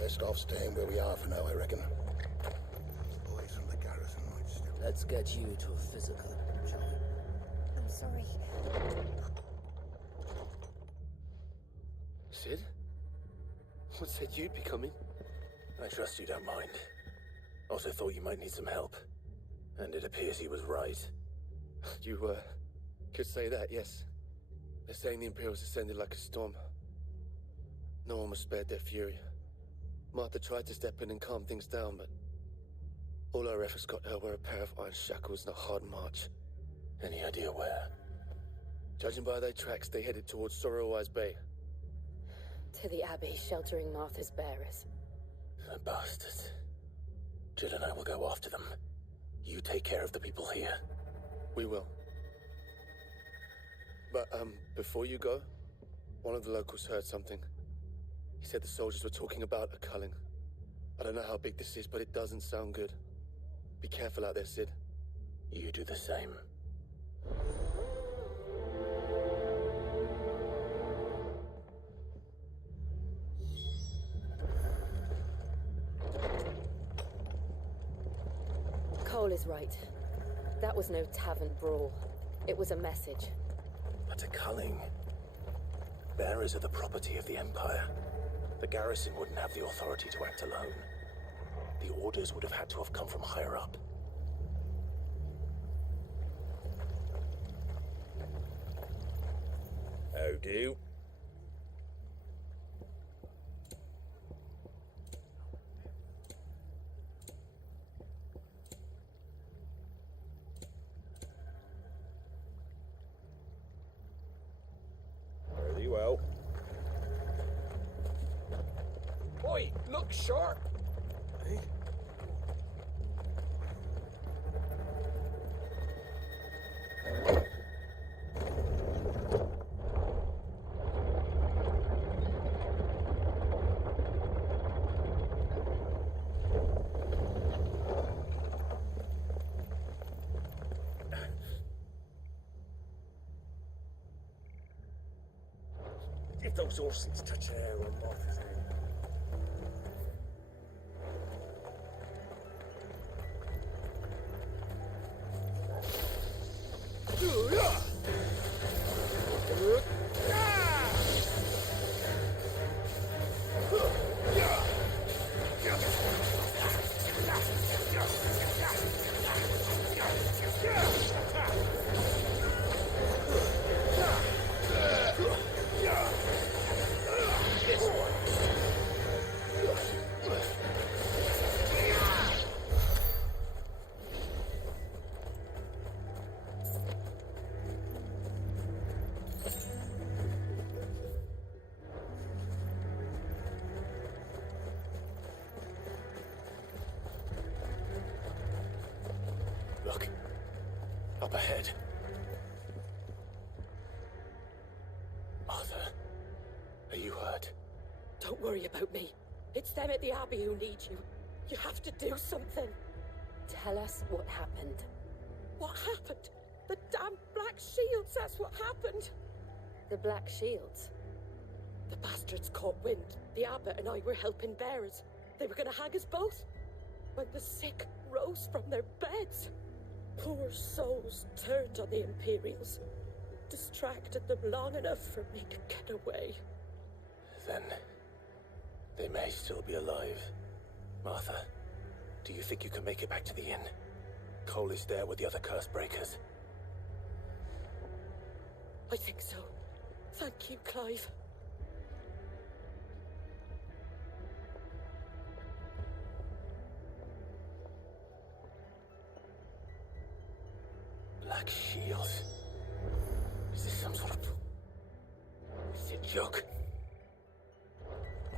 Best off staying where we are for now, I reckon. Boys from the garrison might still... Let's get you to a physical, shall we? I'm sorry. Sid? What said you'd be coming? I trust you don't mind. Also thought you might need some help. And it appears he was right. You, could say that, yes. They're saying the Imperials descended like a storm. No one was spared their fury. Martha tried to step in and calm things down, but all our efforts got her were a pair of iron shackles and a hard march. Any idea where? Judging by their tracks, they headed towards Sorrowwise Bay. To the Abbey, sheltering Martha's bearers. The bastards. Jill and I will go after them. You take care of the people here. We will. But, before you go, one of the locals heard something. He said the soldiers were talking about a culling. I don't know how big this is, but it doesn't sound good. Be careful out there, Sid. You do the same. Cole is right. That was no tavern brawl. It was a message. But a culling. Bearers are the property of the Empire. The garrison wouldn't have the authority to act alone. The orders would have had to have come from higher up. How do? Very well. Oi, look sharp! Eh? If those horses touch air on Martha's head. Look. Up ahead. Martha, are you hurt? Don't worry about me. It's them at the Abbey who need you. You have to do something. Tell us what happened. What happened? The damn Black Shields, that's what happened. The Black Shields. The bastards caught wind. The abbot and I were helping bearers. They were gonna hang us both. When the sick rose from their beds, poor souls turned on the Imperials. Distracted them long enough for me to get away. Then they may still be alive. Martha, do you think you can make it back to the inn? Cole is there with the other curse breakers. I think so. Thank you, Clive. Black Shields? Is this some sort of... Is it a joke?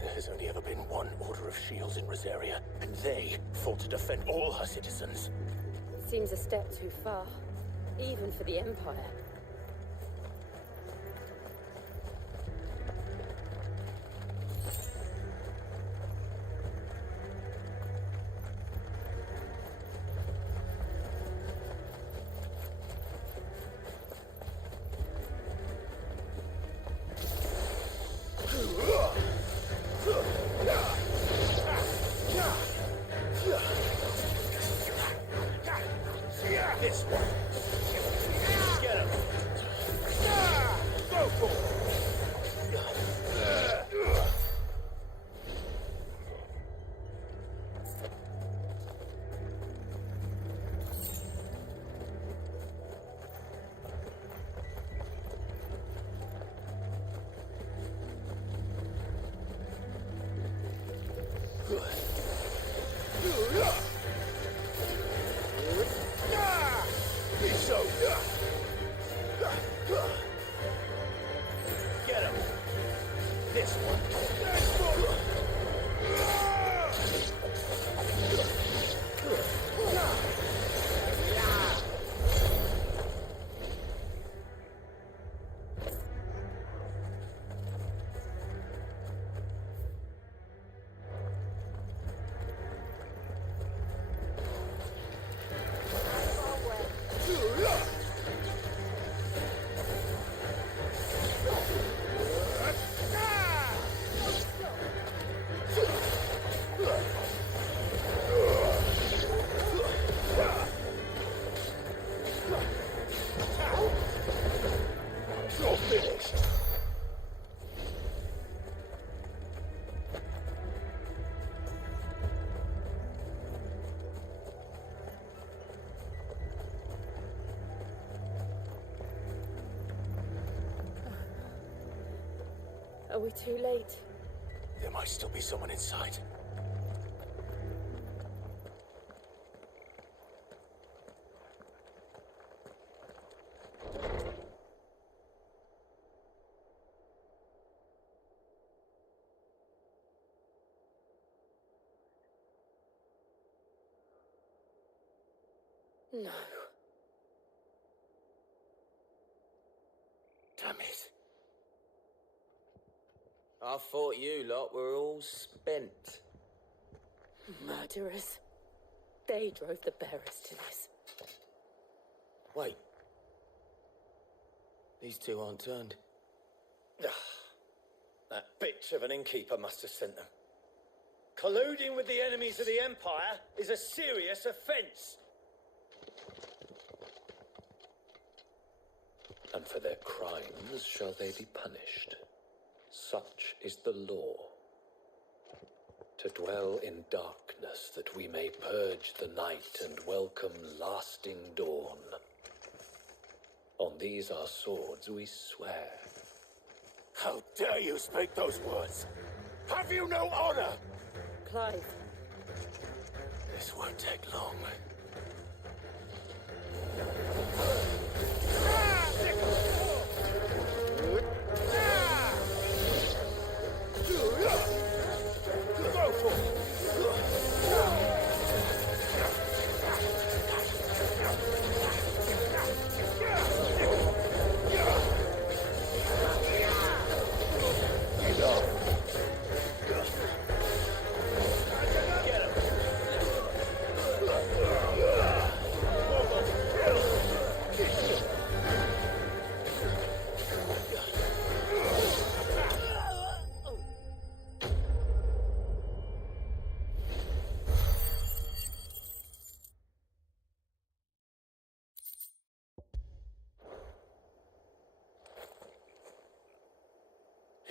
There has only ever been one Order of Shields in Rosaria, and they fought to defend all her citizens. Seems a step too far, even for the Empire. This one. Get him. Go for it. Get him. This one. You're finished. Are we too late? There might still be someone inside. No. Damn it. I thought you lot were all spent. Murderers. They drove the bearers to this. Wait. These two aren't turned. That bitch of an innkeeper must have sent them. Colluding with the enemies of the Empire is a serious offence. And for their crimes shall they be punished. Such is the law. To dwell in darkness that we may purge the night and welcome lasting dawn. On these our swords we swear. How dare you speak those words? Have you no honor? Clive. This won't take long.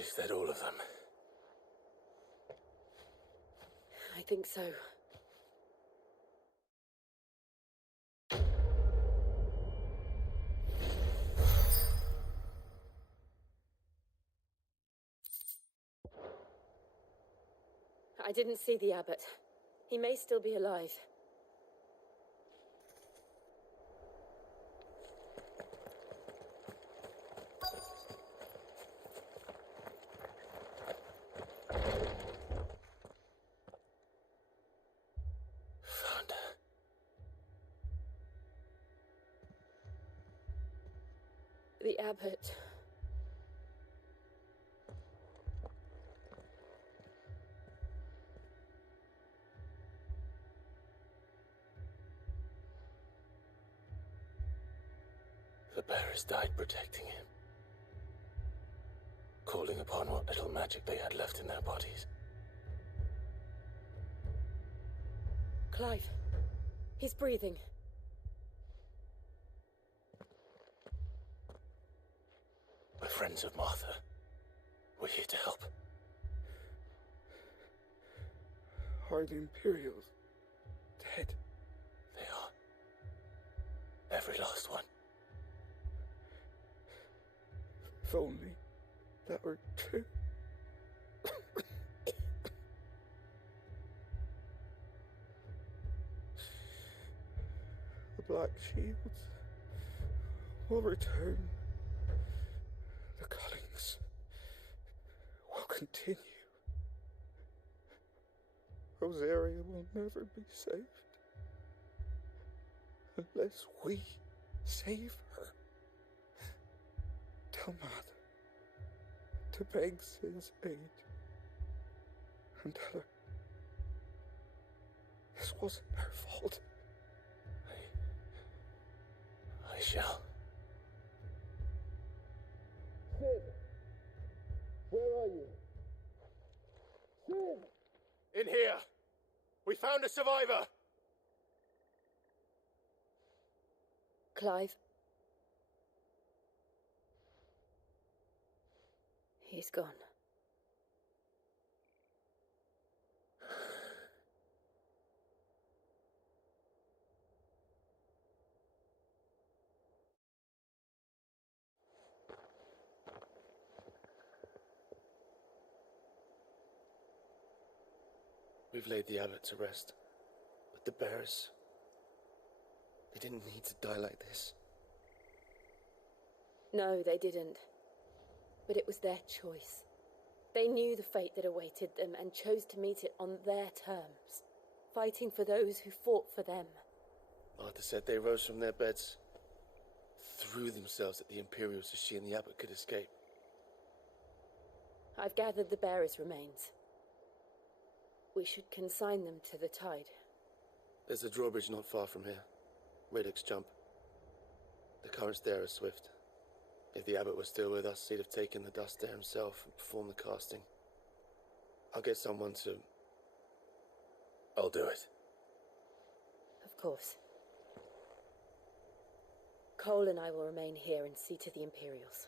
Is that all of them? I think so. I didn't see the abbot. He may still be alive. Found her. The abbot. The bearers died protecting him, calling upon what little magic they had left in their bodies. Clive. He's breathing. We're friends of Martha. We're here to help. Are the Imperials dead? They are. Every last one. If only that were true. The Black Shields will return. The cullings will continue. Rosaria will never be saved unless we save her. Tell Mother to beg Sin's aid and tell her this wasn't her fault. I shall. Sin! Where are you? Sin! In here! We found a survivor! Clive. He's gone. We've laid the abbot to rest, but the bearers, they didn't need to die like this. No, they didn't. But it was their choice. They knew the fate that awaited them and chose to meet it on their terms, fighting for those who fought for them. Martha said they rose from their beds, threw themselves at the Imperials so she and the abbot could escape. I've gathered the bearers' remains. We should consign them to the tide. There's a drawbridge not far from here. Radix jump. The currents there are swift. If the abbot was still with us, he'd have taken the dust there himself and performed the casting. I'll get someone to... I'll do it. Of course. Cole and I will remain here and see to the Imperials.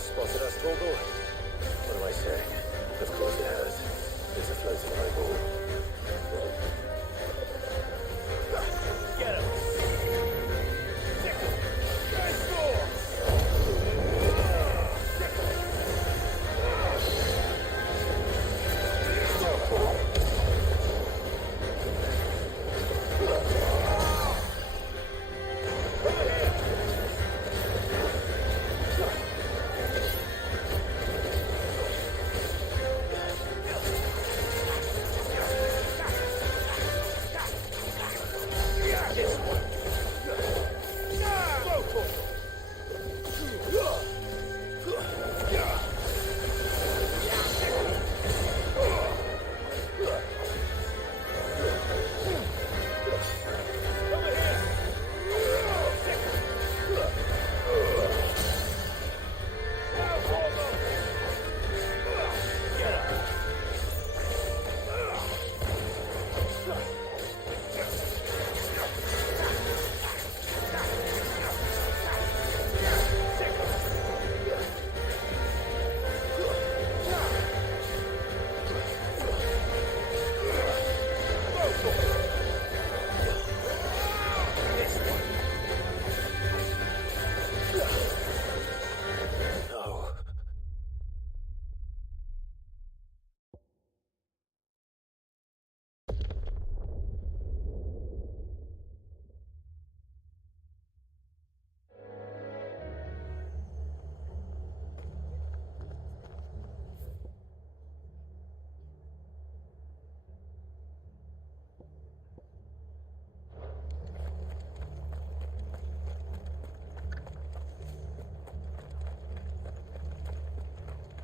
Spotted us, Torgal.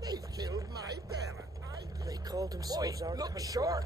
They killed my parent. They called themselves our look country. sharp!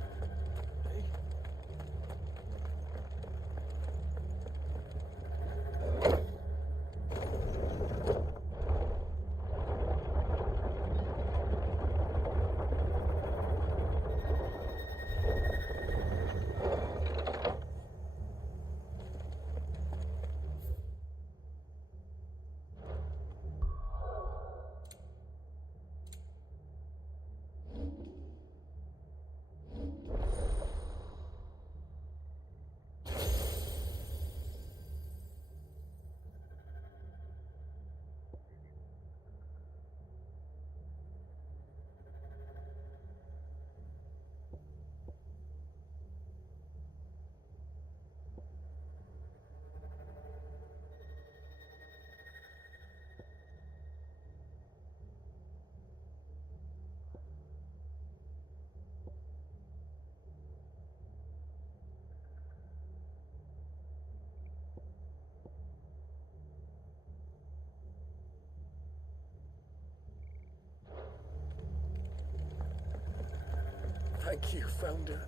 Thank you, Founder.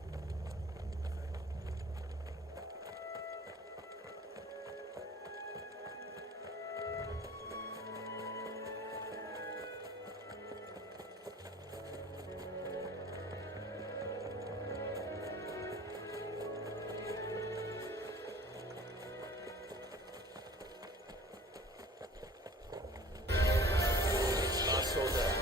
I saw that.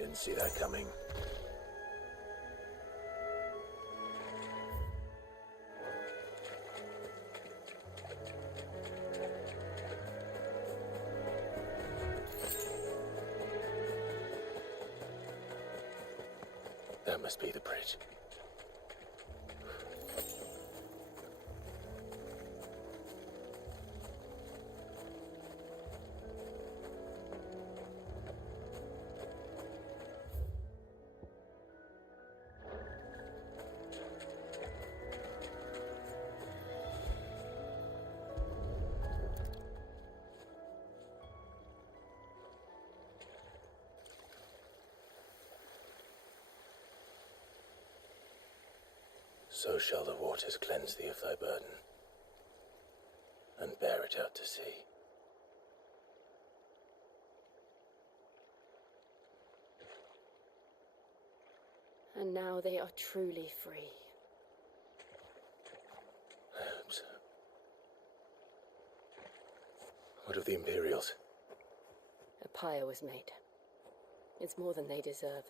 Didn't see that coming. That must be the bridge. So shall the waters cleanse thee of thy burden, and bear it out to sea. And now they are truly free. I hope so. What of the Imperials? A pyre was made. It's more than they deserve.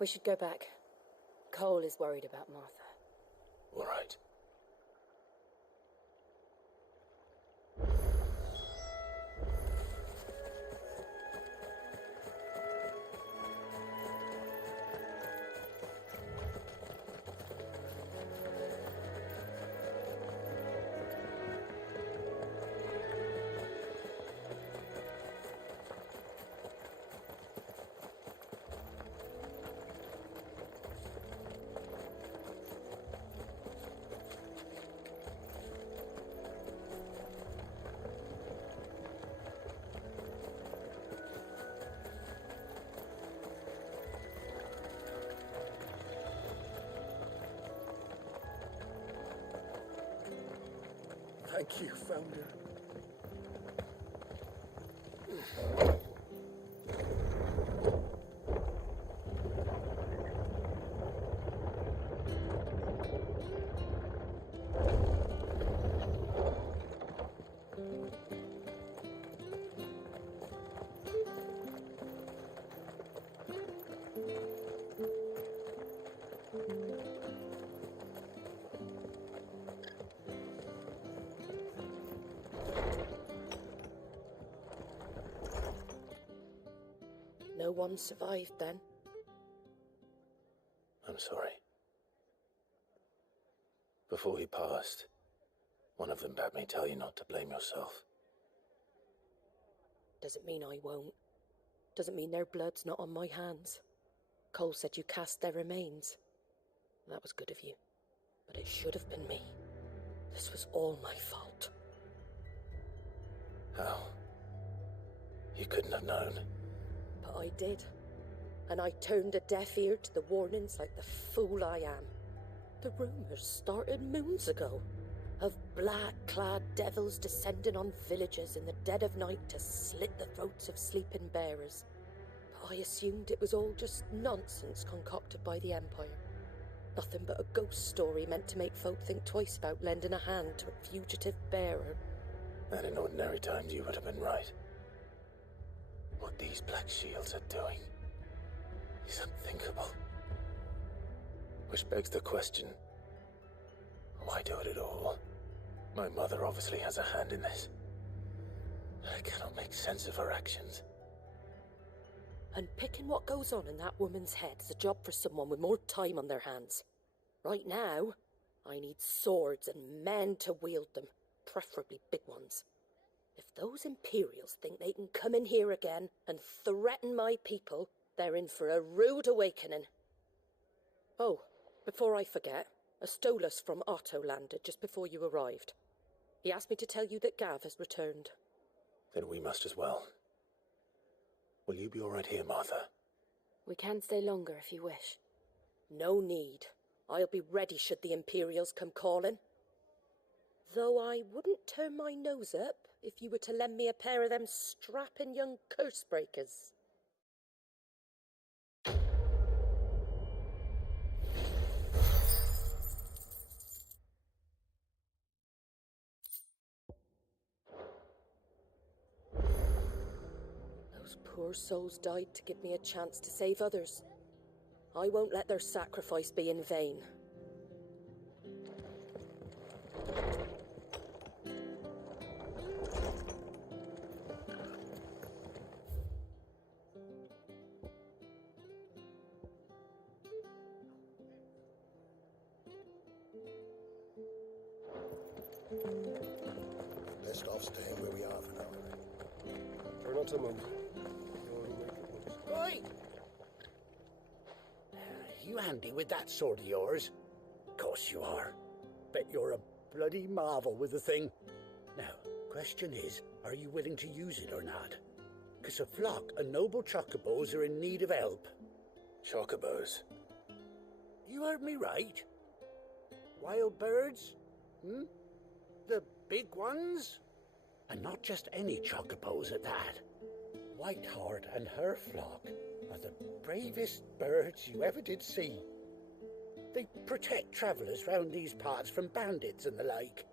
We should go back. Cole is worried about Martha. All right. Thank you, Founder. No one survived then. I'm sorry. Before he passed, one of them bade me tell you not to blame yourself. Doesn't mean I won't. Doesn't mean their blood's not on my hands. Cole said you cast their remains. That was good of you. But it should have been me. This was all my fault. How? You couldn't have known. But I did. And I turned a deaf ear to the warnings like the fool I am. The rumours started moons ago. Of black-clad devils descending on villages in the dead of night to slit the throats of sleeping bearers. But I assumed it was all just nonsense concocted by the Empire. Nothing but a ghost story meant to make folk think twice about lending a hand to a fugitive bearer. And in ordinary times you would have been right. What these black shields are doing is unthinkable. Which begs the question, why do it at all? My mother obviously has a hand in this. I cannot make sense of her actions. And picking what goes on in that woman's head is a job for someone with more time on their hands. Right now, I need swords and men to wield them, preferably big ones. If those Imperials think they can come in here again and threaten my people, they're in for a rude awakening. Oh, before I forget, a Stolas from Otto landed just before you arrived. He asked me to tell you that Gav has returned. Then we must as well. Will you be all right here, Martha? We can stay longer if you wish. No need. I'll be ready should the Imperials come calling. Though I wouldn't turn my nose up if you were to lend me a pair of them strapping young curse breakers. Those poor souls died to give me a chance to save others. I won't let their sacrifice be in vain. Best off staying where we are for now. Try not to move. You already make it worse. Oi! You handy with that sword of yours? Course you are. Bet you're a bloody marvel with the thing. Now, question is, are you willing to use it or not? 'Cause a flock of noble chocobos are in need of help. Chocobos? You heard me right. Wild birds? The big ones? And not just any chocobos at that. Whiteheart and her flock are the bravest birds you ever did see. They protect travellers round these parts from bandits and the like.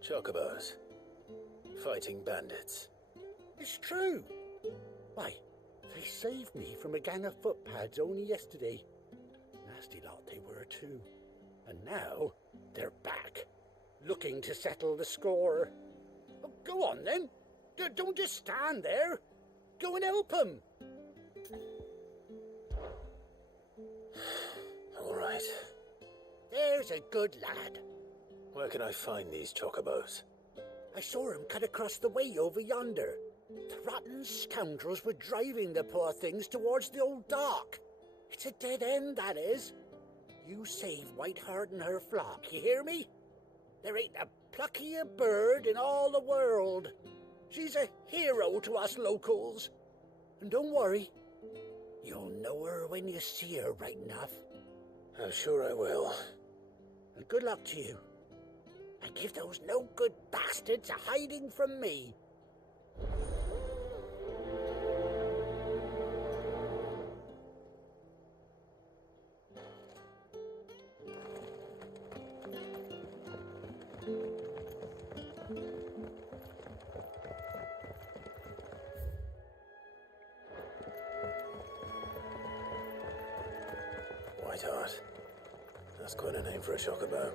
Chocobos? Fighting bandits? It's true. Why, they saved me from a gang of footpads only yesterday. Nasty lot they were too. And now, they're back, looking to settle the score. Oh, go on then. Don't just stand there. Go and help them. All right. There's a good lad. Where can I find these chocobos? I saw him cut across the way over yonder. The rotten scoundrels were driving the poor things towards the old dock. It's a dead end, that is. You save Whiteheart and her flock, you hear me? There ain't a pluckier bird in all the world. She's a hero to us locals. And don't worry, you'll know her when you see her right enough. I'm sure I will. And good luck to you. And give those no-good bastards a hiding from me. Whiteheart. That's quite a name for a chocobo.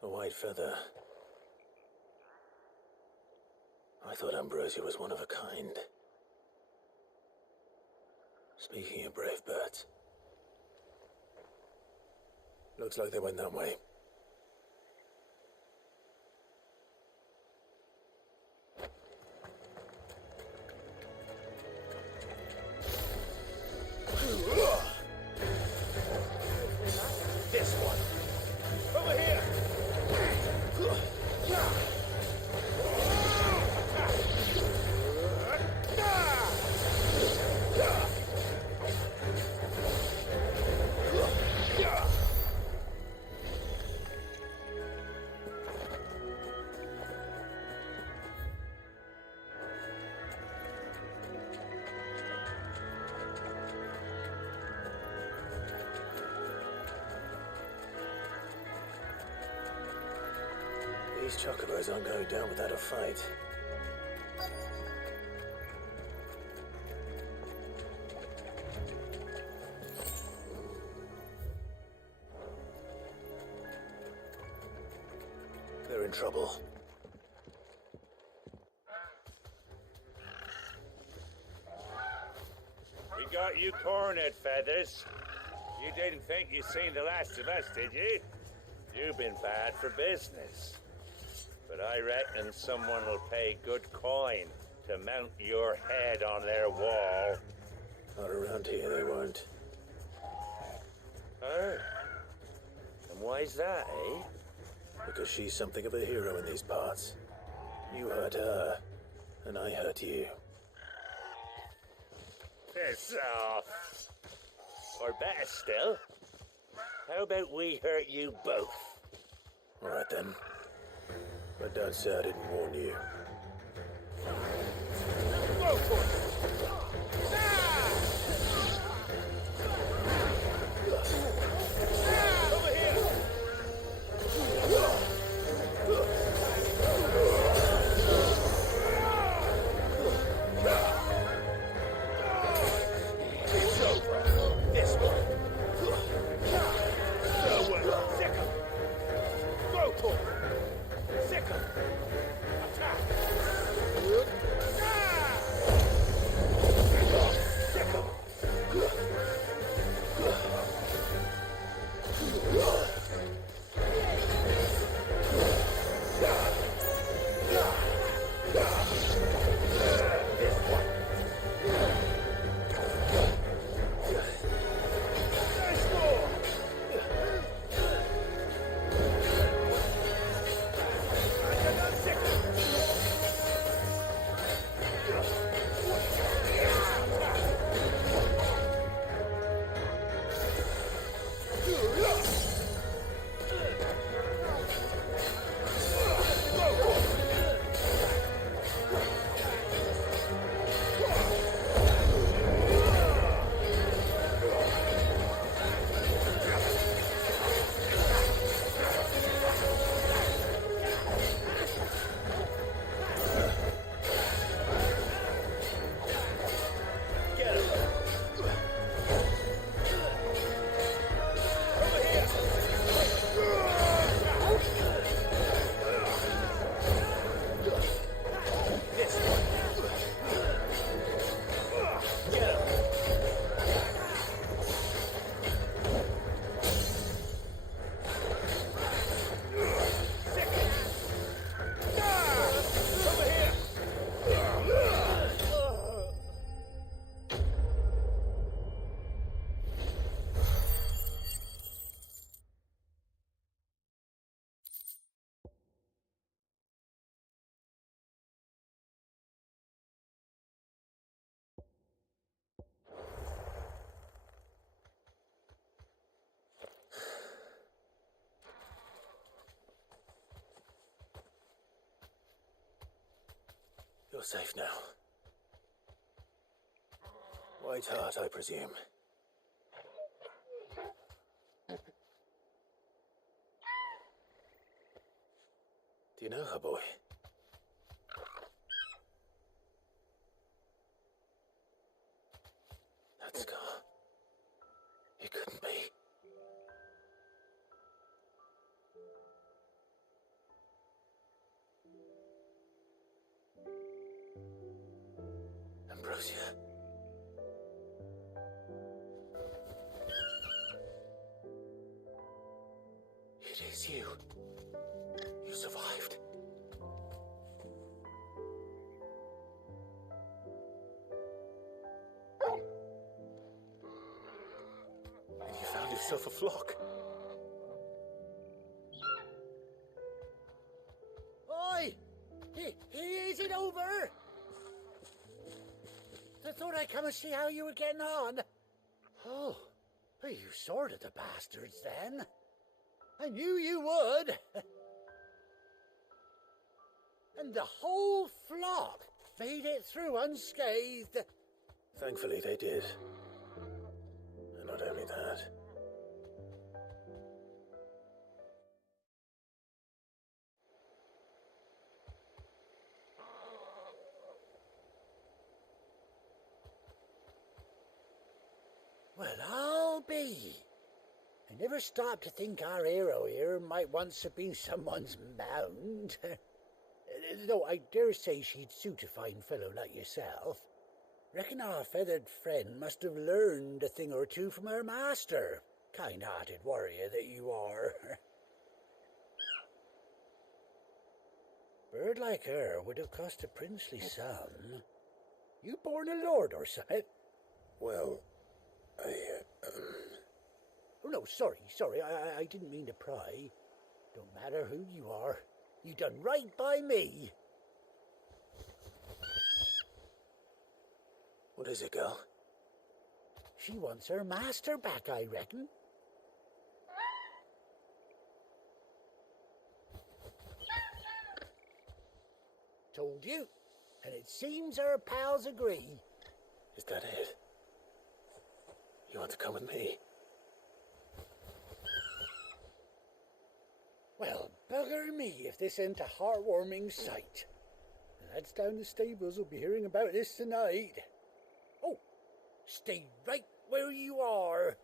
A white feather. I thought Ambrosia was one of a kind. Speaking of brave birds. Looks like they went that way. This one. Over here! These chocobos aren't going down without a fight. They're in trouble. We got you cornered, Feathers. You didn't think you'd seen the last of us, did you? You've been bad for business. But I reckon someone will pay good coin to mount your head on their wall. Not around here, they won't. Oh? And why's that, eh? Because she's something of a hero in these parts. You hurt her, and I hurt you. Piss off. Or better still, how about we hurt you both? All right then. But don't say I didn't warn you. Go for it! Over here! It's over. This one. No one. Second. Go for it. Second. Attack. You're safe now. White Heart, I presume. Do you know her, boy? That scar. It couldn't be. Ambrosia. It is you. You survived. And you found yourself a flock. Oi! Is it over? I thought I'd come and see how you were getting on. Oh, you sorted the bastards then. I knew you would. And the whole flock made it through unscathed. Thankfully they did. And not only that. Well, I'll be. I never stopped to think our hero here might once have been someone's mount. Though I dare say she'd suit a fine fellow like yourself. Reckon our feathered friend must have learned a thing or two from her master. Kind-hearted warrior that you are. Bird like her would have cost a princely sum. You born a lord or something? Well, Oh, no, sorry. I didn't mean to pry. Don't matter who you are. You done right by me. What is it, girl? She wants her master back, I reckon. Told you. And it seems her pals agree. Is that it? You want to come with me? Well, bugger me if this ain't a heartwarming sight. The lads down the stables will be hearing about this tonight. Oh, stay right where you are.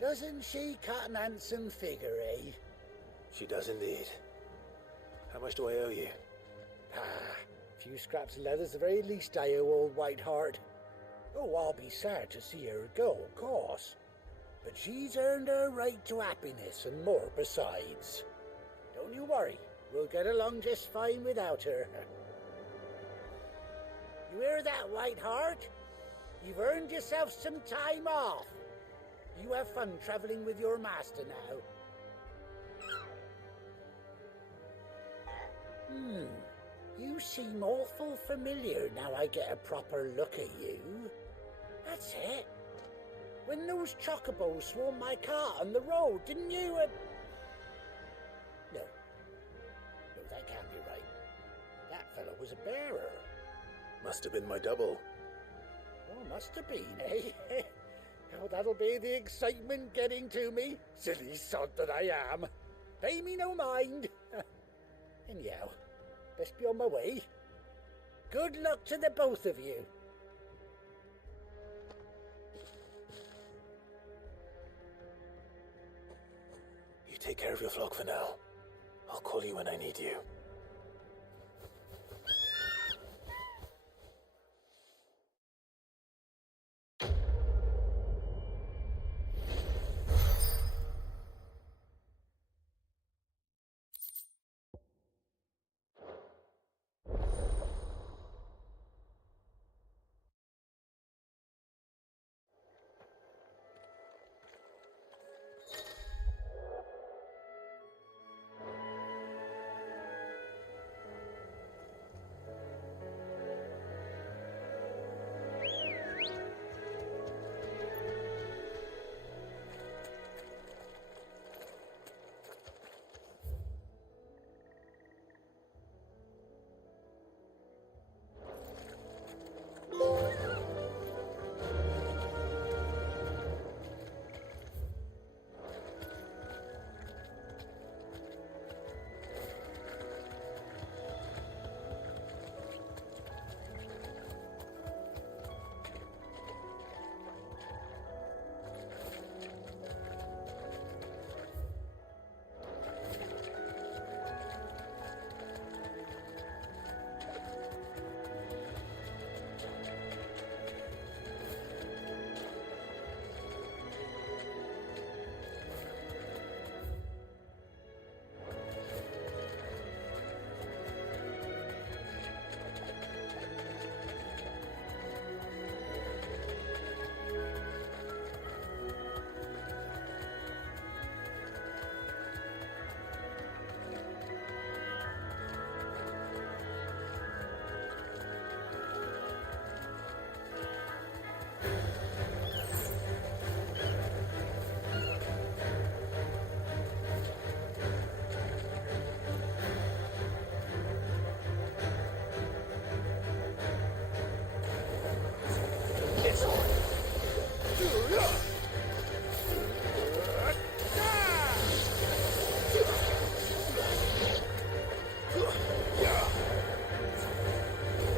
Doesn't she cut an handsome figure, eh? She does indeed. How much do I owe you? A few scraps of leather's the very least I owe old Whiteheart. Oh, I'll be sad to see her go, of course. But she's earned her right to happiness and more besides. Don't you worry, we'll get along just fine without her. You hear that, Whiteheart? You've earned yourself some time off. You have fun traveling with your master now. You seem awful familiar now I get a proper look at you. That's it. When those chocobos swarmed my car on the road, didn't you? No, that can't be right. That fellow was a bearer. Must have been my double. Oh, must have been, eh? Oh, that'll be the excitement getting to me. Silly sod that I am. Pay me no mind. Anyhow, best be on my way. Good luck to the both of you. You take care of your flock for now. I'll call you when I need you.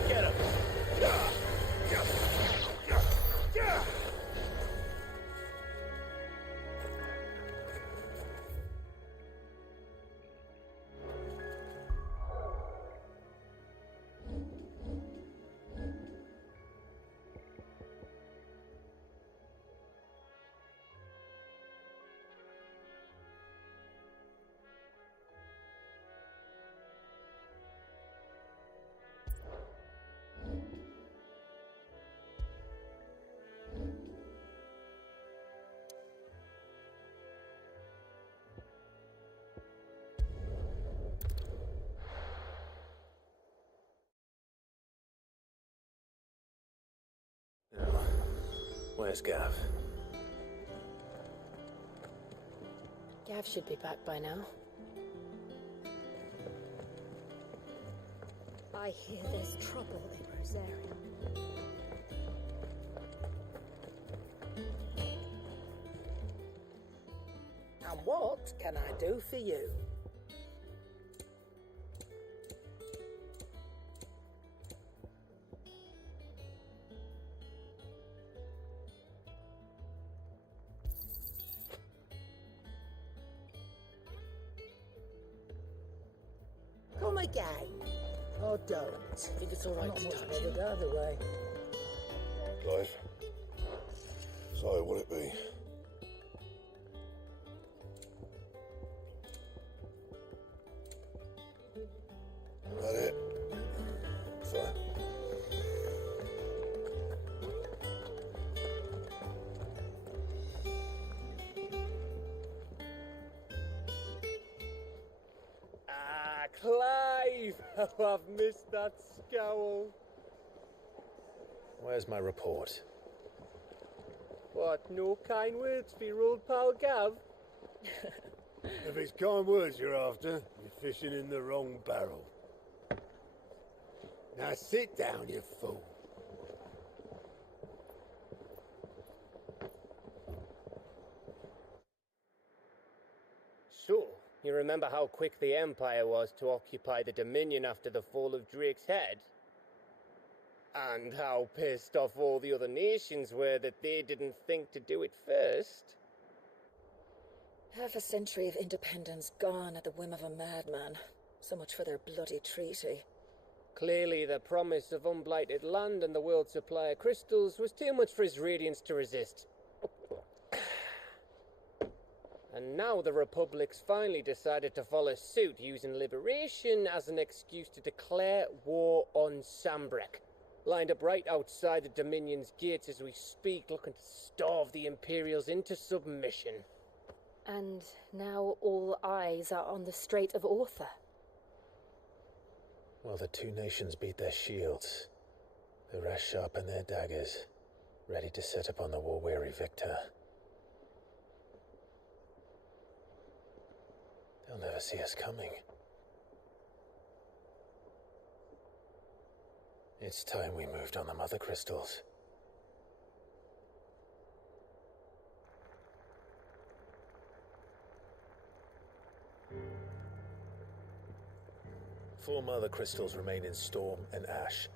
Get him! Where's Gav? Gav should be back by now. I hear there's trouble in Rosaria. And what can I do for you? Come again. Or don't. I think it's all right to touch him. The other way. Clive. So, will it be? That it? Fine. Ah, Clive! Oh, I've missed that scowl. Where's my report? What, no kind words for your old pal Gav? If it's kind words you're after, you're fishing in the wrong barrel. Now sit down, you fool. So, you remember how quick the Empire was to occupy the Dominion after the fall of Drake's head? And how pissed off all the other nations were that they didn't think to do it first? Half a century of independence gone at the whim of a madman. So much for their bloody treaty. Clearly, the promise of unblighted land and the world's supply of crystals was too much for his radiance to resist. And now the Republic's finally decided to follow suit, using liberation as an excuse to declare war on Sambrek. Lined up right outside the Dominion's gates as we speak, looking to starve the Imperials into submission. And now all eyes are on the Strait of Author. While the two nations beat their shields, the rest sharpen their daggers, ready to set upon the war-weary victor. They'll never see us coming. It's time we moved on the mother crystals. Four mother crystals remain in Storm and Ash.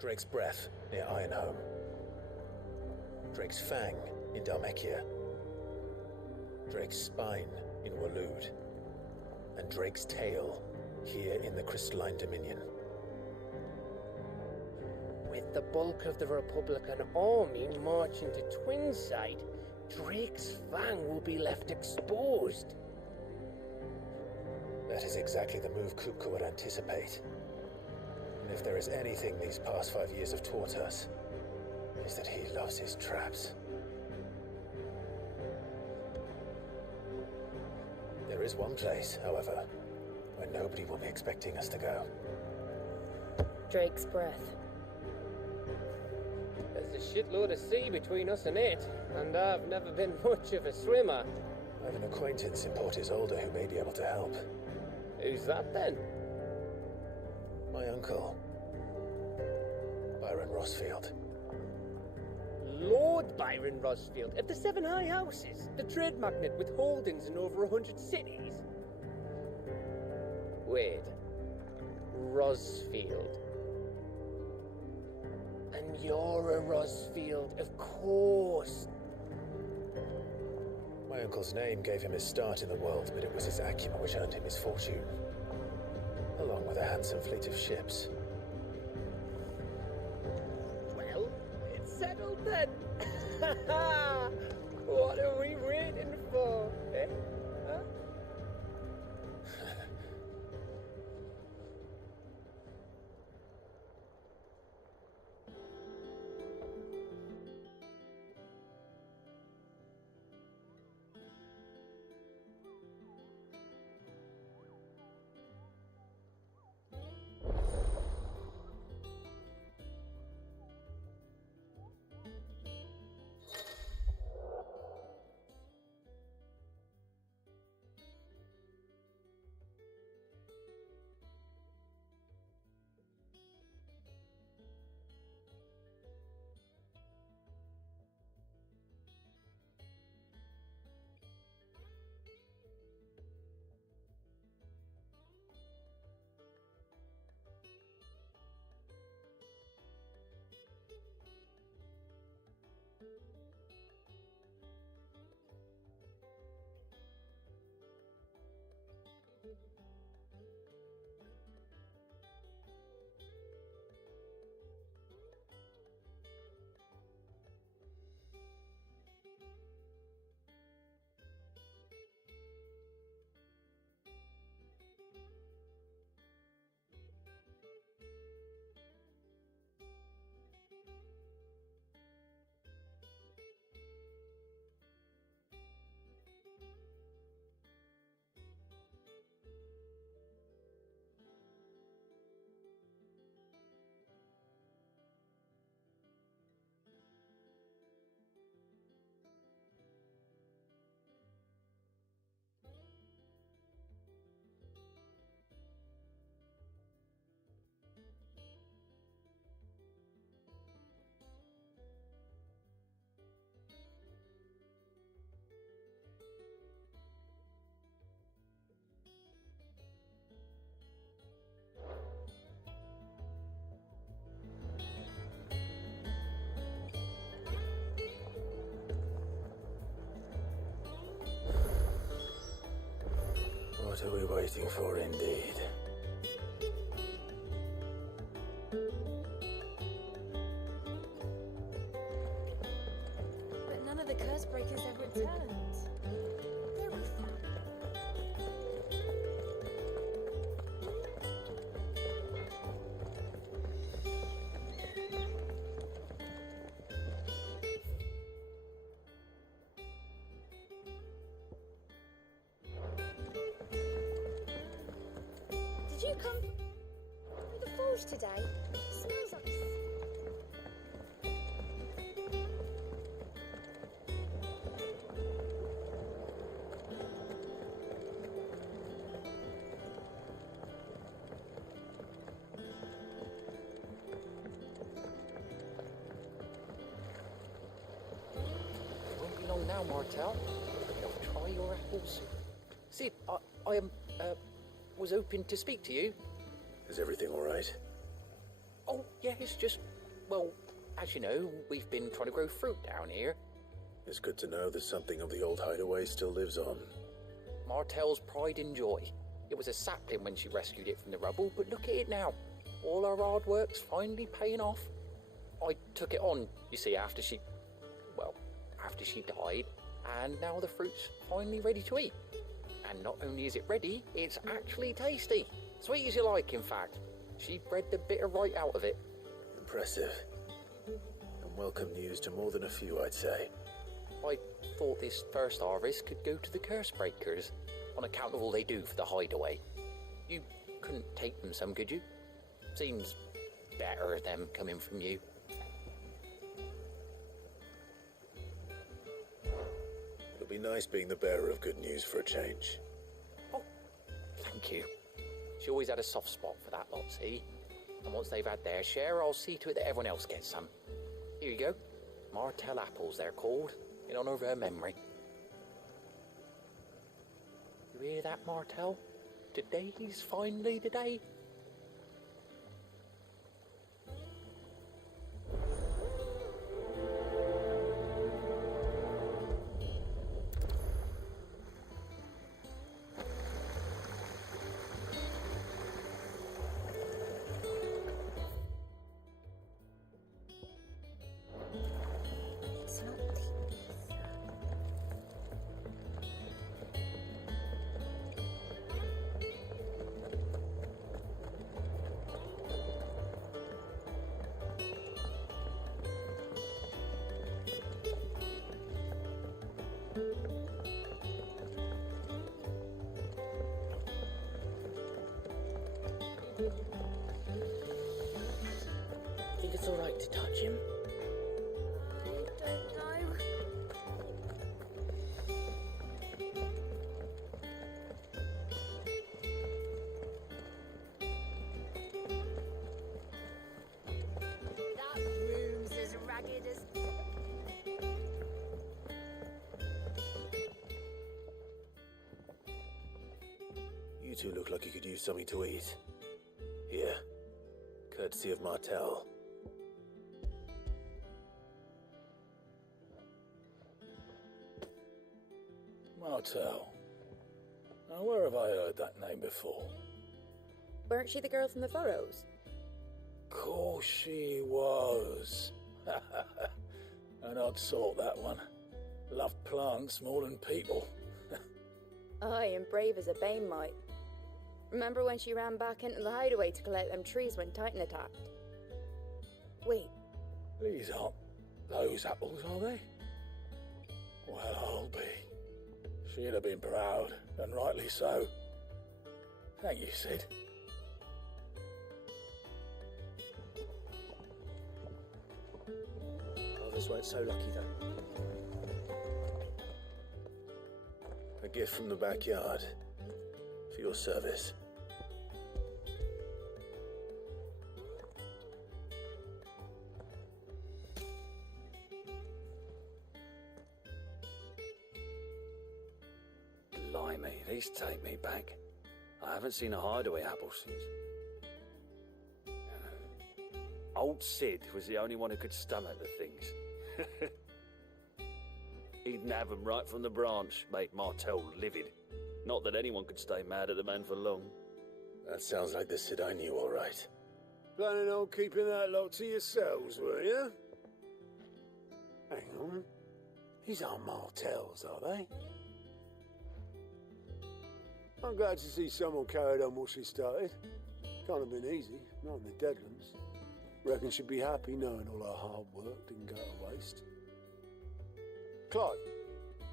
Drake's Breath near Ironhome. Drake's Fang in Dhalmekia. Drake's Spine in Waloed. And Drake's Tail here in the Crystalline Dominion. With the bulk of the Republican army marching to Twinside, Drake's Fang will be left exposed. That is exactly the move Kupka would anticipate. And if there is anything these past 5 years have taught us, is that he loves his traps. There is one place, however, where nobody will be expecting us to go. Drake's Breath. There's a shitload of sea between us and it, and I've never been much of a swimmer. I have an acquaintance in Port Isolde who may be able to help. Who's that then? My uncle, Byron Rossfield. Lord Byron Rosfield of the Seven High Houses, the trade magnate with holdings in over 100 cities. Wait. Rosfield. And you're a Rosfield, of course. My uncle's name gave him his start in the world, but it was his acumen which earned him his fortune, along with a handsome fleet of ships. Well, it's settled then. What are we waiting for, eh? Huh? What are we waiting for, indeed? But none of the curse breakers have returned. They're with Did you come through the forge today? Smells like Won't be long now, Martel. Try your apples. Sid, I was hoping to speak to you. Is everything all right? Oh, yeah, it's just, well, as you know, we've been trying to grow fruit down here. It's good to know that something of the old hideaway still lives on. Martel's pride and joy. It was a sapling when she rescued it from the rubble, but look at it now. All our hard work's finally paying off. I took it on, you see, after she died, and now the fruit's finally ready to eat. And not only is it ready, it's actually tasty. Sweet as you like, in fact. She bred the bitter right out of it. Impressive. And welcome news to more than a few, I'd say. I thought this first harvest could go to the curse breakers, on account of all they do for the hideaway. You couldn't take them some, could you? Seems better them coming from you. It'll be nice being the bearer of good news for a change. Oh, thank you. She always had a soft spot for that lot, see? And once they've had their share, I'll see to it that everyone else gets some. Here you go. Martell apples, they're called, in honor of her memory. You hear that, Martell? Today's finally the day. Think it's alright to touch him? I don't know. That room's as ragged as... You two look like you could use something to eat. Here. Courtesy of Martell. Martell. Now, where have I heard that name before? Weren't she the girl from the Furrows? Course she was. An odd sort, that one. Loved plants more than people. Aye, and brave as a bane might. Remember when she ran back into the hideaway to collect them trees when Titan attacked? Wait. These aren't those apples, are they? Well, I'll be. She'd have been proud, and rightly so. Thank you, Sid. Others weren't so lucky, though. A gift from the backyard. For your service. Blimey, these take me back. I haven't seen a hideaway apple since. Old Sid was the only one who could stomach the things. He'd nab 'em right from the branch, made Martell livid. Not that anyone could stay mad at the man for long. That sounds like the Sid I knew, all right. Planning on keeping that lot to yourselves, were you? Hang on. These aren't Martells, are they? I'm glad to see someone carried on what she started. Can't have been easy, not in the Deadlands. Reckon she'd be happy knowing all her hard work didn't go to waste. Clive,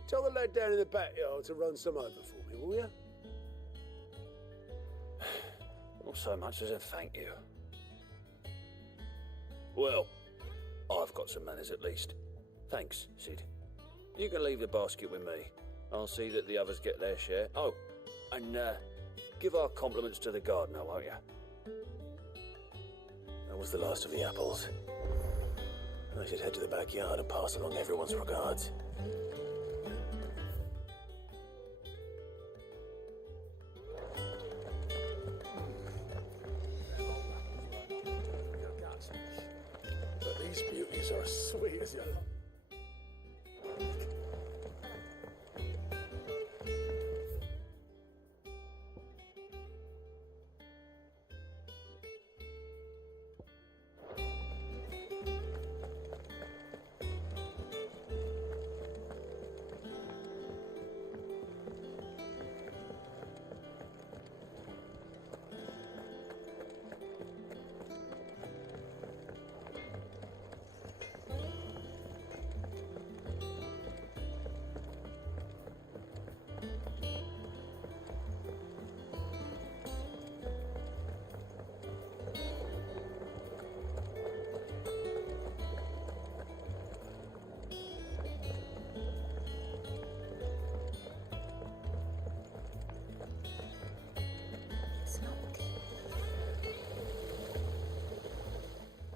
tell the lad down in the backyard to run some over for me, will you? Not so much as a thank you. Well, I've got some manners at least. Thanks, Sid. You can leave the basket with me. I'll see that the others get their share. Oh, and give our compliments to the gardener, won't you? That was the last of the apples. I should head to the backyard and pass along everyone's regards. But these beauties are as sweet as you like.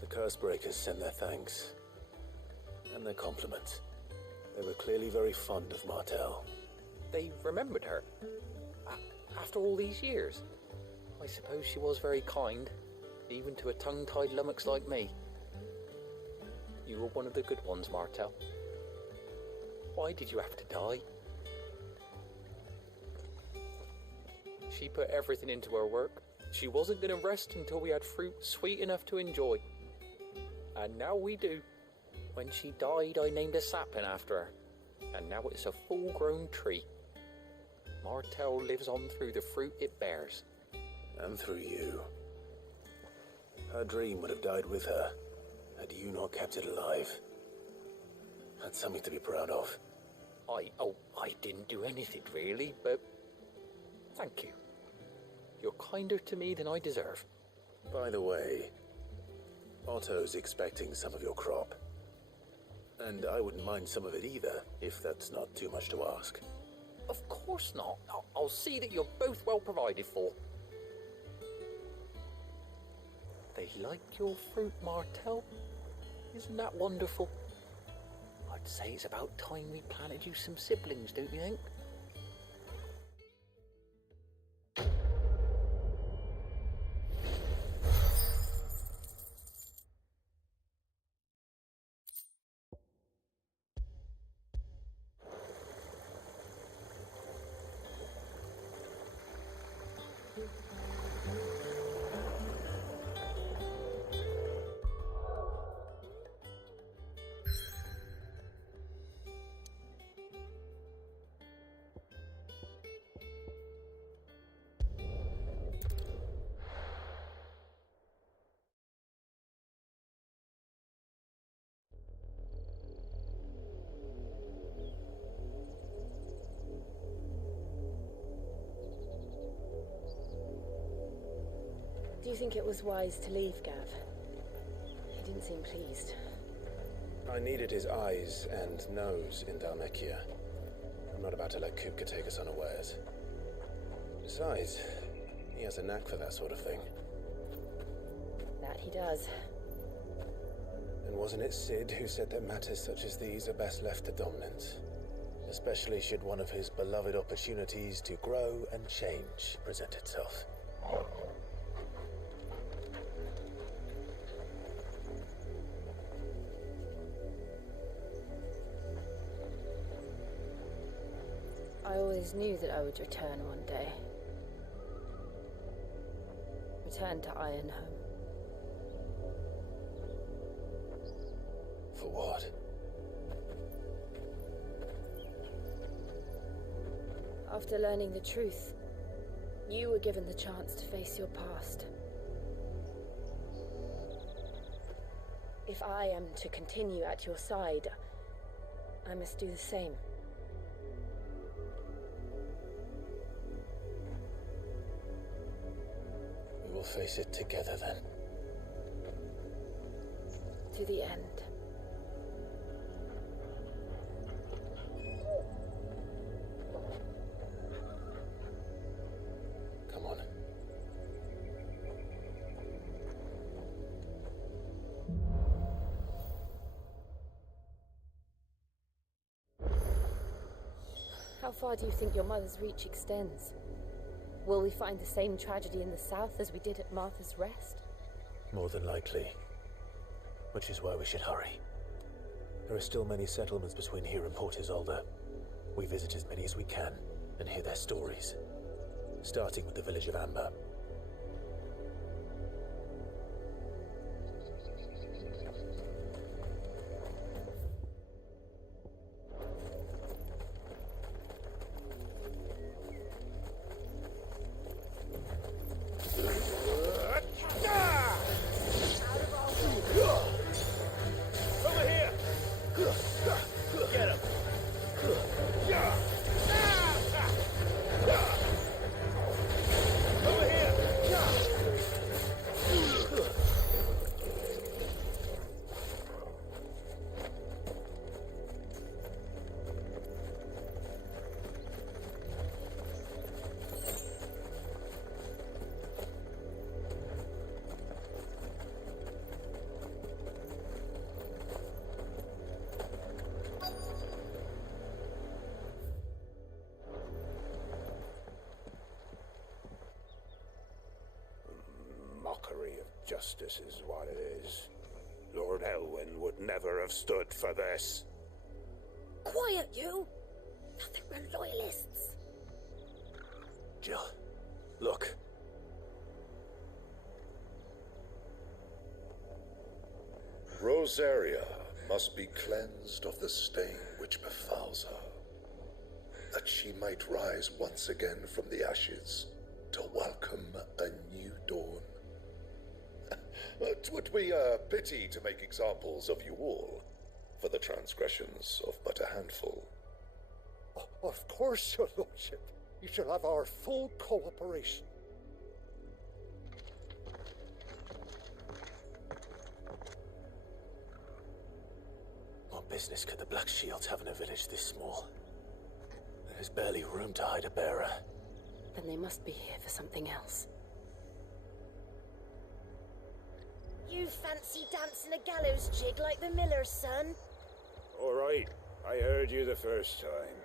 The Cursebreakers send their thanks. And their compliments. They were clearly very fond of Martel. They remembered her. After all these years. I suppose she was very kind, even to a tongue-tied lummox like me. You were one of the good ones, Martel. Why did you have to die? She put everything into her work. She wasn't going to rest until we had fruit sweet enough to enjoy. And now we do. When she died, I named a sapling after her. And now it's a full-grown tree. Martel lives on through the fruit it bears. And through you. Her dream would have died with her, had you not kept it alive. That's something to be proud of. I didn't do anything really, but thank you. You're kinder to me than I deserve. By the way, Otto's expecting some of your crop. And I wouldn't mind some of it either, if that's not too much to ask. Of course not. I'll see that you're both well provided for. They like your fruit, Martel. Isn't that wonderful? I'd say it's about time we planted you some siblings, don't you think? Do you think it was wise to leave, Gav? He didn't seem pleased. I needed his eyes and nose in Dhalmekia. I'm not about to let Kupka take us unawares. Besides, he has a knack for that sort of thing. That he does. And wasn't it Sid who said that matters such as these are best left to dominance? Especially should one of his beloved opportunities to grow and change present itself. I always knew that I would return one day. Return to Ironhome. For what? After learning the truth, you were given the chance to face your past. If I am to continue at your side, I must do the same. We will face it together then. To the end. Come on. How far do you think your mother's reach extends? Will we find the same tragedy in the south as we did at Martha's Rest? More than likely. Which is why we should hurry. There are still many settlements between here and Port Isolde. We visit as many as we can and hear their stories. Starting with the village of Amber. Over here! Justice is what it is. Lord Elwyn would never have stood for this. Quiet, you! Nothing but loyalists. Jill, look. Rosaria must be cleansed of the stain which befouls her, that she might rise once again from the ashes to welcome a new dawn. 'Twould be a pity to make examples of you all, for the transgressions of but a handful. Of course, your lordship. You shall have our full cooperation. What business could the Black Shields have in a village this small? There's barely room to hide a bearer. Then they must be here for something else. You fancy dancing a gallows jig like the miller's son? All right, I heard you the first time.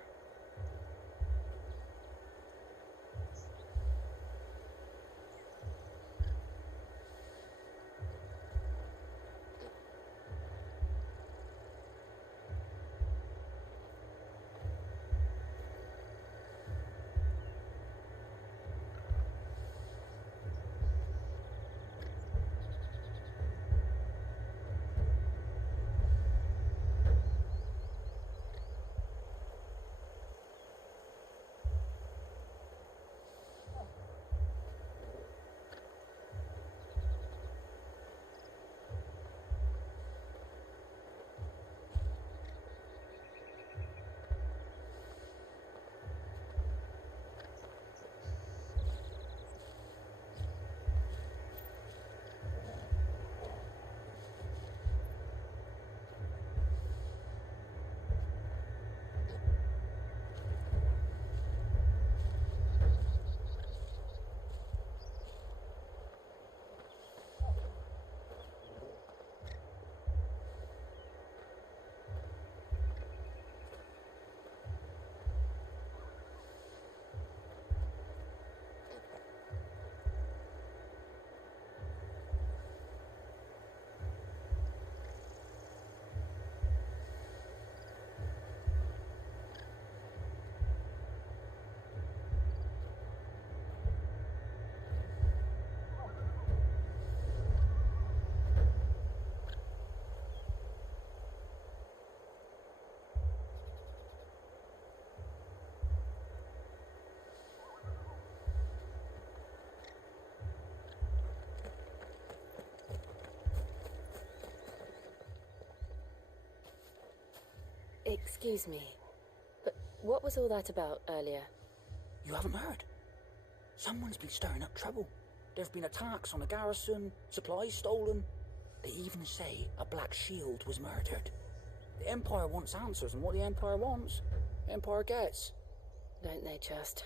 Excuse me, but what was all that about earlier? You haven't heard? Someone's been stirring up trouble. There have been attacks on the garrison, supplies stolen. They even say a Black Shield was murdered. The Empire wants answers, and what the Empire wants, the Empire gets. Don't they just?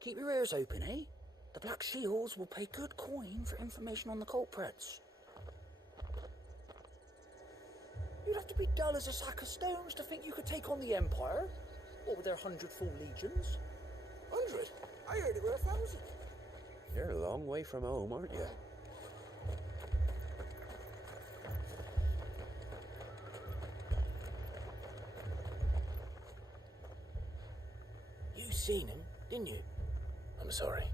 Keep your ears open, eh? The Black Shields will pay good coin for information on the culprits. You'd have to be dull as a sack of stones to think you could take on the Empire. What with their 100 full legions? 100? I heard it were 1,000. You're a long way from home, aren't you? You seen him, didn't you? I'm sorry.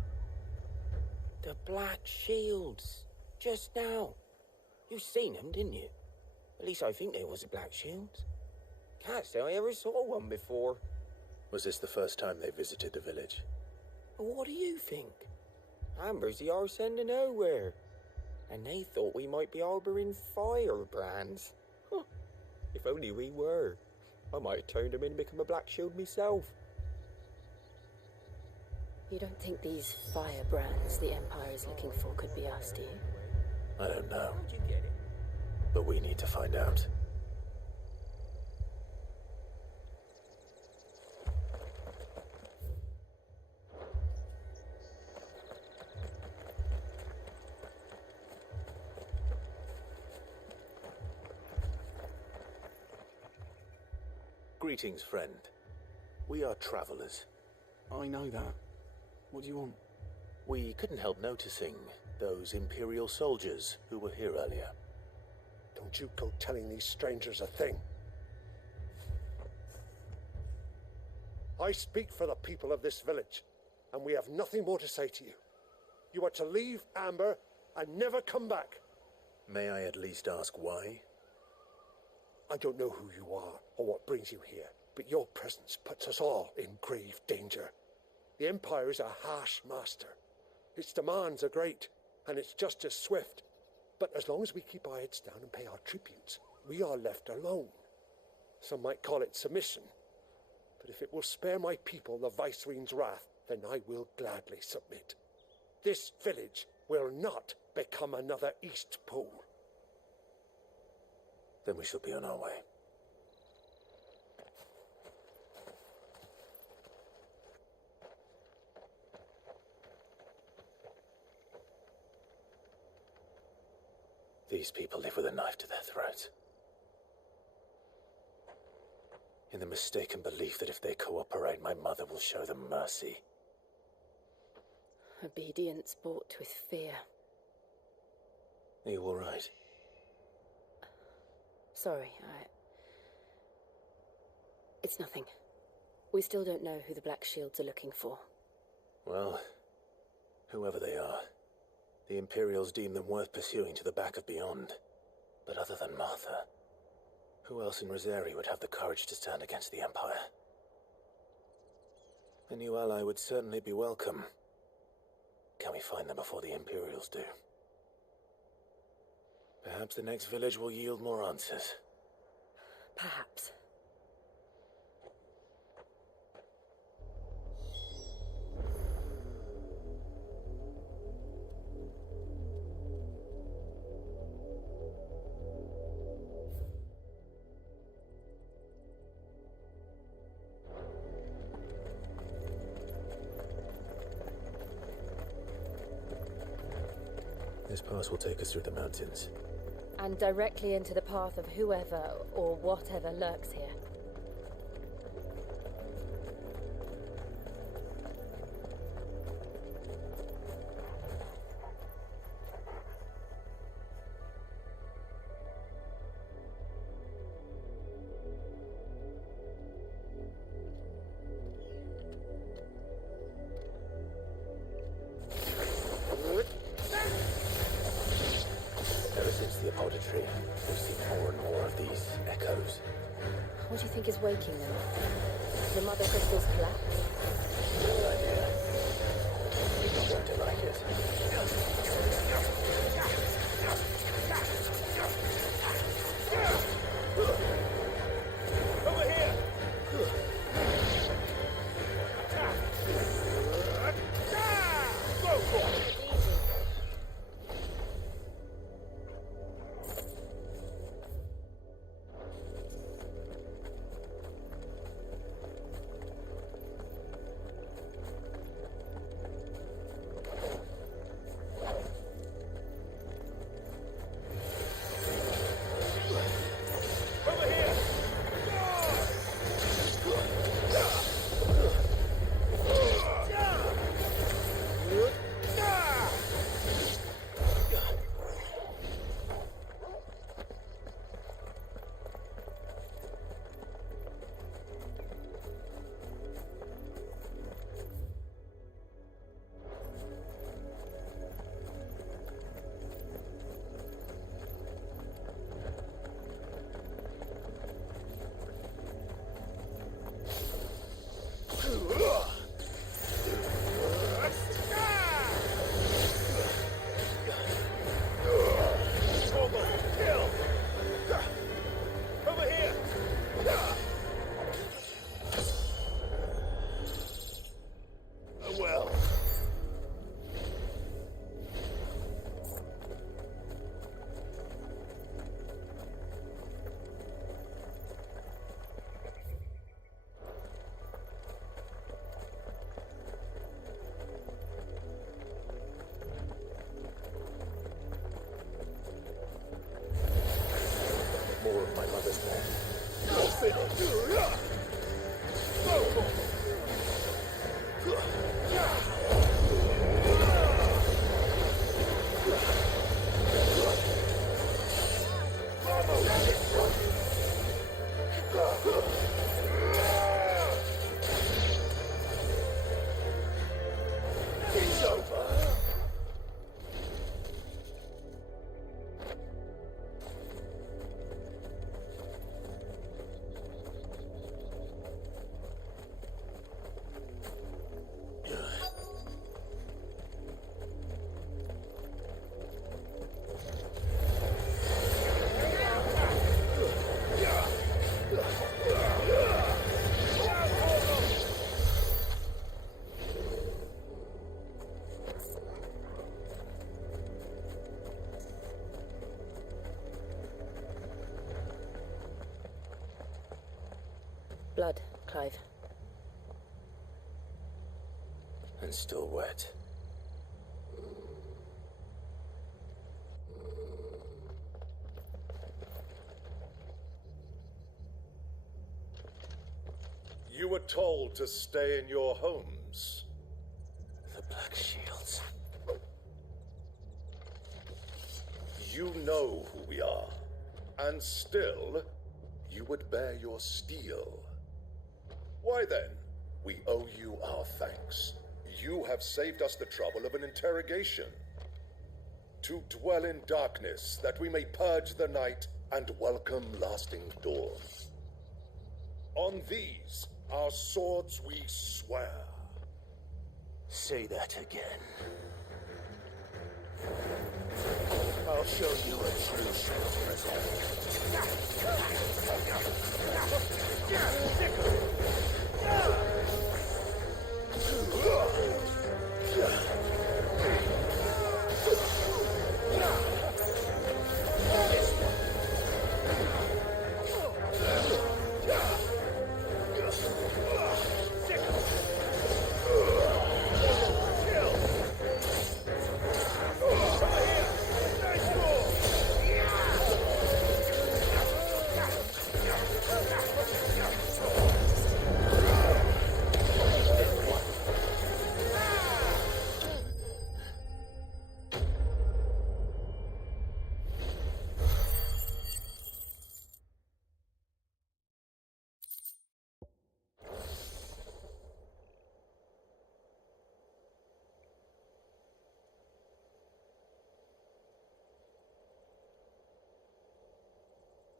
The Black Shields. Just now. You seen them, didn't you? At least I think there was a Black Shield. Can't say I ever saw one before. Was this the first time they visited the village? What do you think? Amber's the arse end of nowhere. And they thought we might be harbouring firebrands. Huh. If only we were. I might have turned them in and become a Black Shield myself. You don't think these firebrands the Empire is looking for could be us, do you? I don't know. How'd you get it? But we need to find out. Greetings, friend. We are travelers. I know that. What do you want? We couldn't help noticing Those Imperial soldiers who were here earlier. Don't you go telling these strangers a thing. I speak for the people of this village, and we have nothing more to say to you. You are to leave Amber and never come back. May I at least ask why? I don't know who you are or what brings you here, but your presence puts us all in grave danger. The Empire is a harsh master. Its demands are great, and its justice swift. But as long as we keep our heads down and pay our tributes, we are left alone. Some might call it submission. But if it will spare my people the Viceroy's wrath, then I will gladly submit. This village will not become another East Pole. Then we shall be on our way. These people live with a knife to their throats. In the mistaken belief that if they cooperate, my mother will show them mercy. Obedience bought with fear. Are you all right? Sorry, It's nothing. We still don't know who the Black Shields are looking for. Well, whoever they are, the Imperials deem them worth pursuing to the back of beyond. But other than Martha, who else in Rosaria would have the courage to stand against the Empire? A new ally would certainly be welcome. Can we find them before the Imperials do? Perhaps the next village will yield more answers. Perhaps. This pass will take us through the mountains. And directly into the path of whoever or whatever lurks here. We've seen more and more of these echoes. What do you think is waking them? The Mother Crystal's collapse? Good idea. I don't like it. Over here! Go for it! More of my mother's men. Blood, Clive. And still wet. You were told to stay in your homes. The Black Shields. You know who we are. And still, you would bear your steel. Why then, we owe you our thanks. You have saved us the trouble of an interrogation. To dwell in darkness, that we may purge the night and welcome lasting dawn. On these, our swords we swear. Say that again. I'll show you a true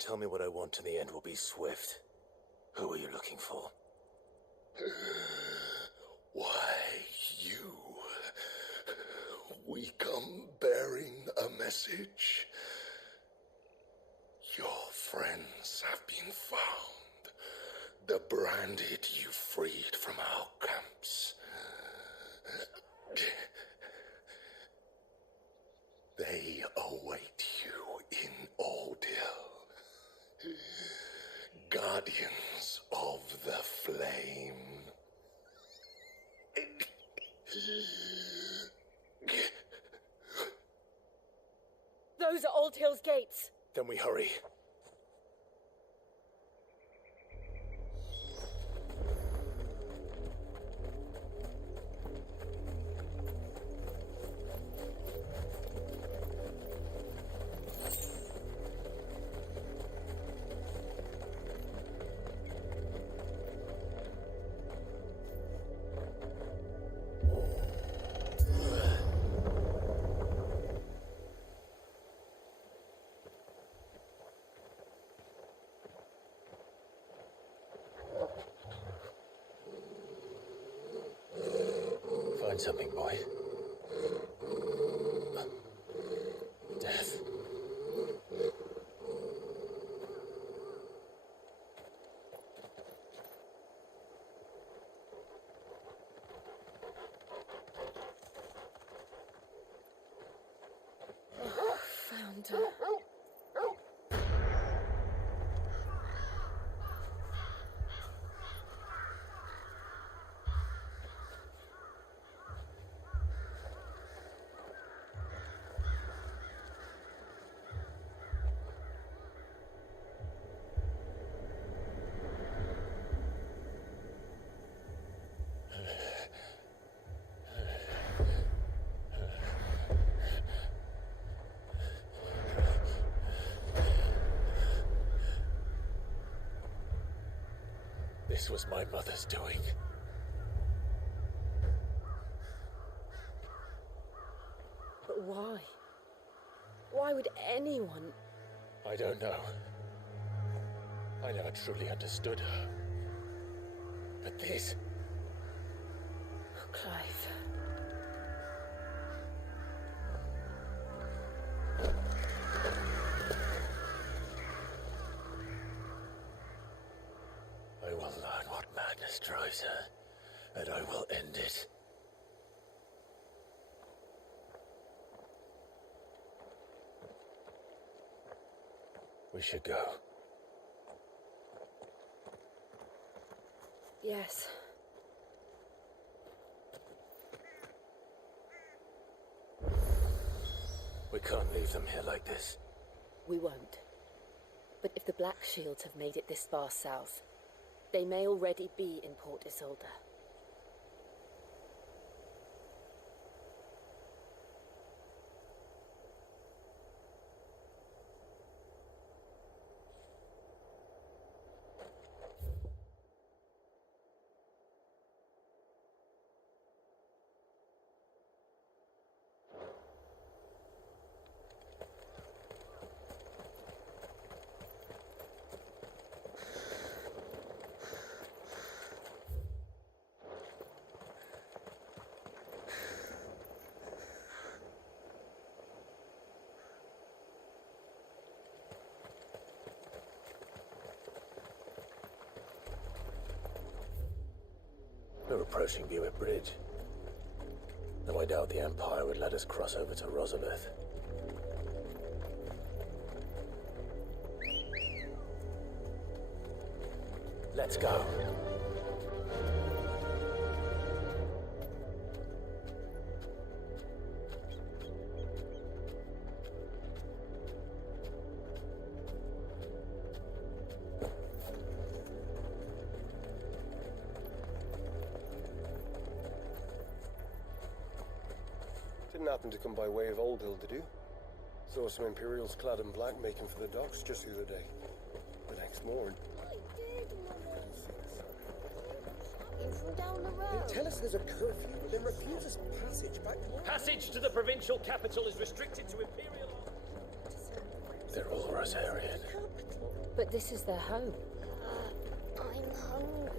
Tell me what I want and the end will be swift. Who are you looking for? Why, you. We come bearing a message. Your friends have been found. The branded you freed from our camps. They await you in Ordeal. Guardians of the Flame. Those are Old Hill's gates. Then we hurry. Find something, boy. Death. Found her. This was my mother's doing. But why? Why would anyone? I don't know. I never truly understood her. But this... Oh, Clive. I will learn what madness drives her, and I will end it. We should go. Yes. We can't leave them here like this. We won't. But if the Black Shields have made it this far south, they may already be in Port Isolde. We're approaching Buick Bridge. Though I doubt the Empire would let us cross over to Rosalith. Let's go. Didn't happen to come by way of Old Hill, did you? Saw some Imperials clad in black making for the docks just the other day. The next morning. From down the road. They tell us there's a curfew, but then refuse us passage back home. Passage to the provincial capital is restricted to Imperial... They're all Rosarian. But this is their home. I'm hungry.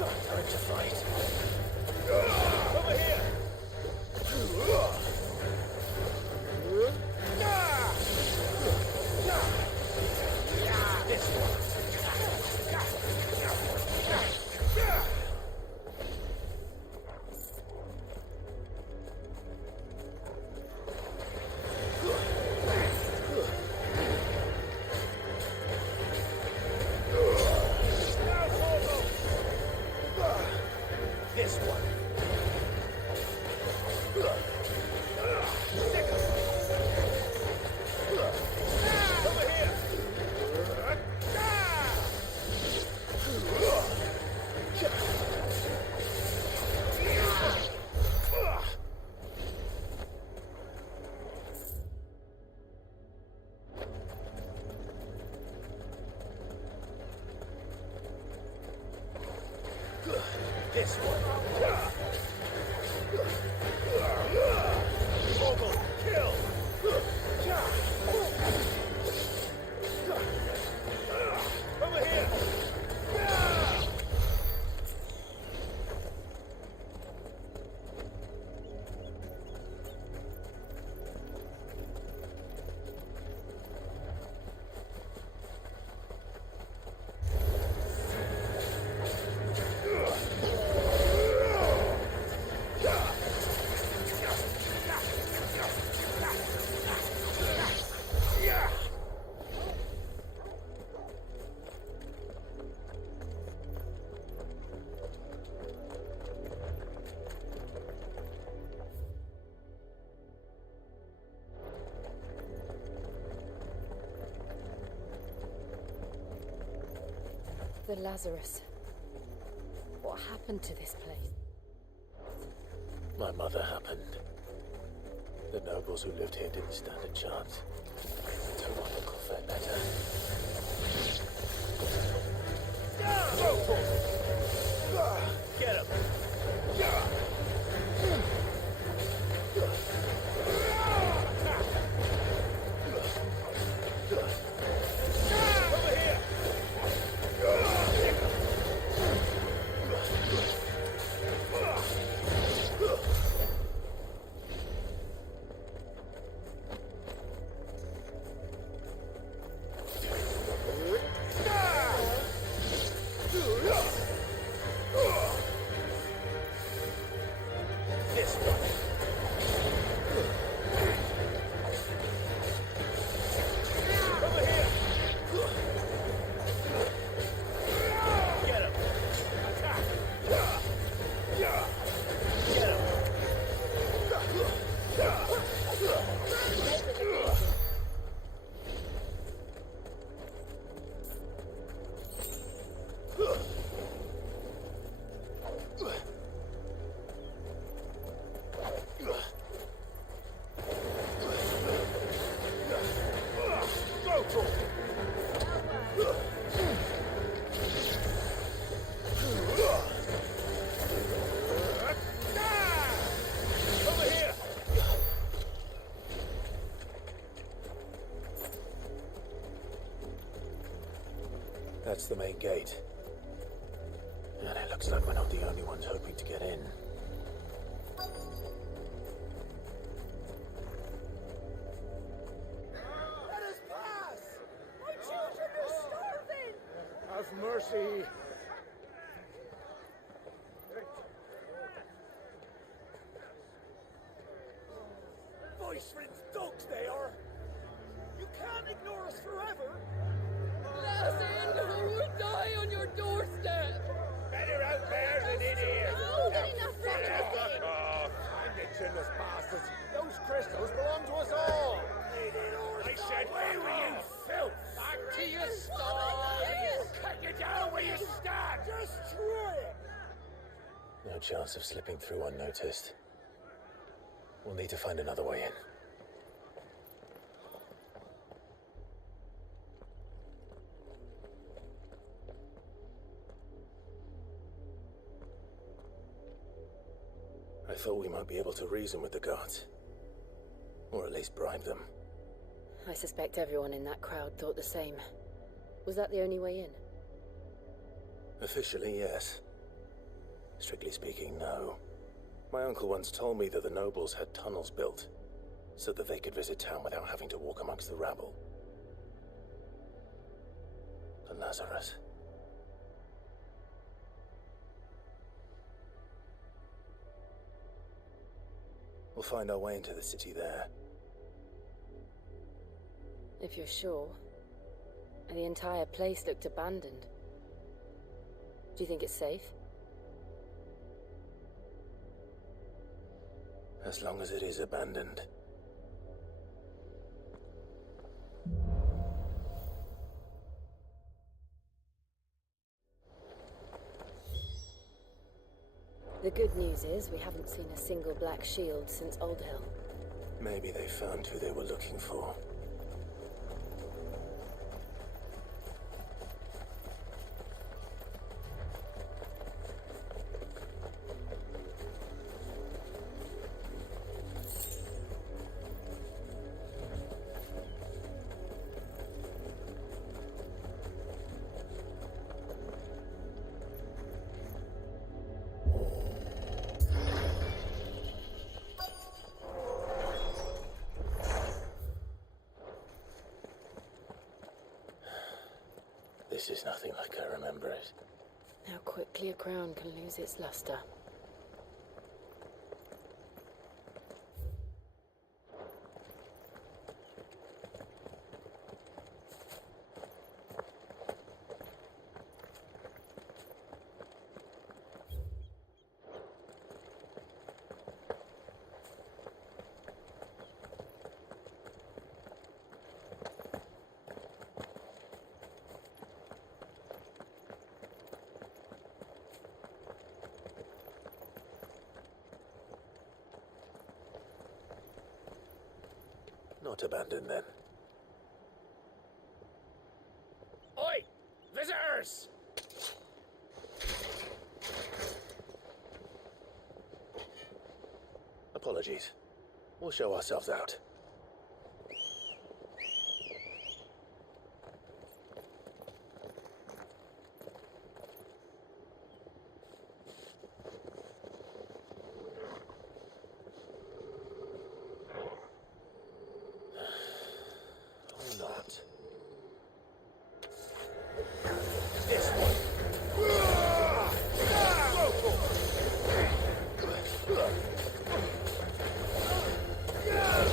Time to fight. Over here! This one. This one. Over here! This one. Mogul, kill! Over here! The Lazarus. What happened to this place? My mother happened. The nobles who lived here didn't stand a chance. Until my uncle Fett met her. Get him! Over here! Over here! That's the main gate. And it looks like we're not the only ones hoping to get in. Let us pass! My children are starving! Have mercy! Viceland's dogs they are! You can't ignore us forever! Let us in or we'll die on your doorstep! Better out there than in here! Oh, good enough, Fuck off! Indigenous bastards! Those crystals belong to us all! I said, where were you, filth? Back to your stalls! Cut you down where you stand! Destroy it! No chance of slipping through unnoticed. We'll need to find another way in. I thought we might be able to reason with the guards. Or at least bribe them. I suspect everyone in that crowd thought the same. Was that the only way in? Officially, yes. Strictly speaking, no. My uncle once told me that the nobles had tunnels built, so that they could visit town without having to walk amongst the rabble. The Lazarus. We'll find our way into the city there. If you're sure. The entire place looked abandoned. Do you think it's safe? As long as it is abandoned. The good news is we haven't seen a single black shield since Old Hill. Maybe they found who they were looking for. This is nothing like I remember it. How quickly a crown can lose its luster. Not abandoned, then. Oi! Visitors! Apologies. We'll show ourselves out.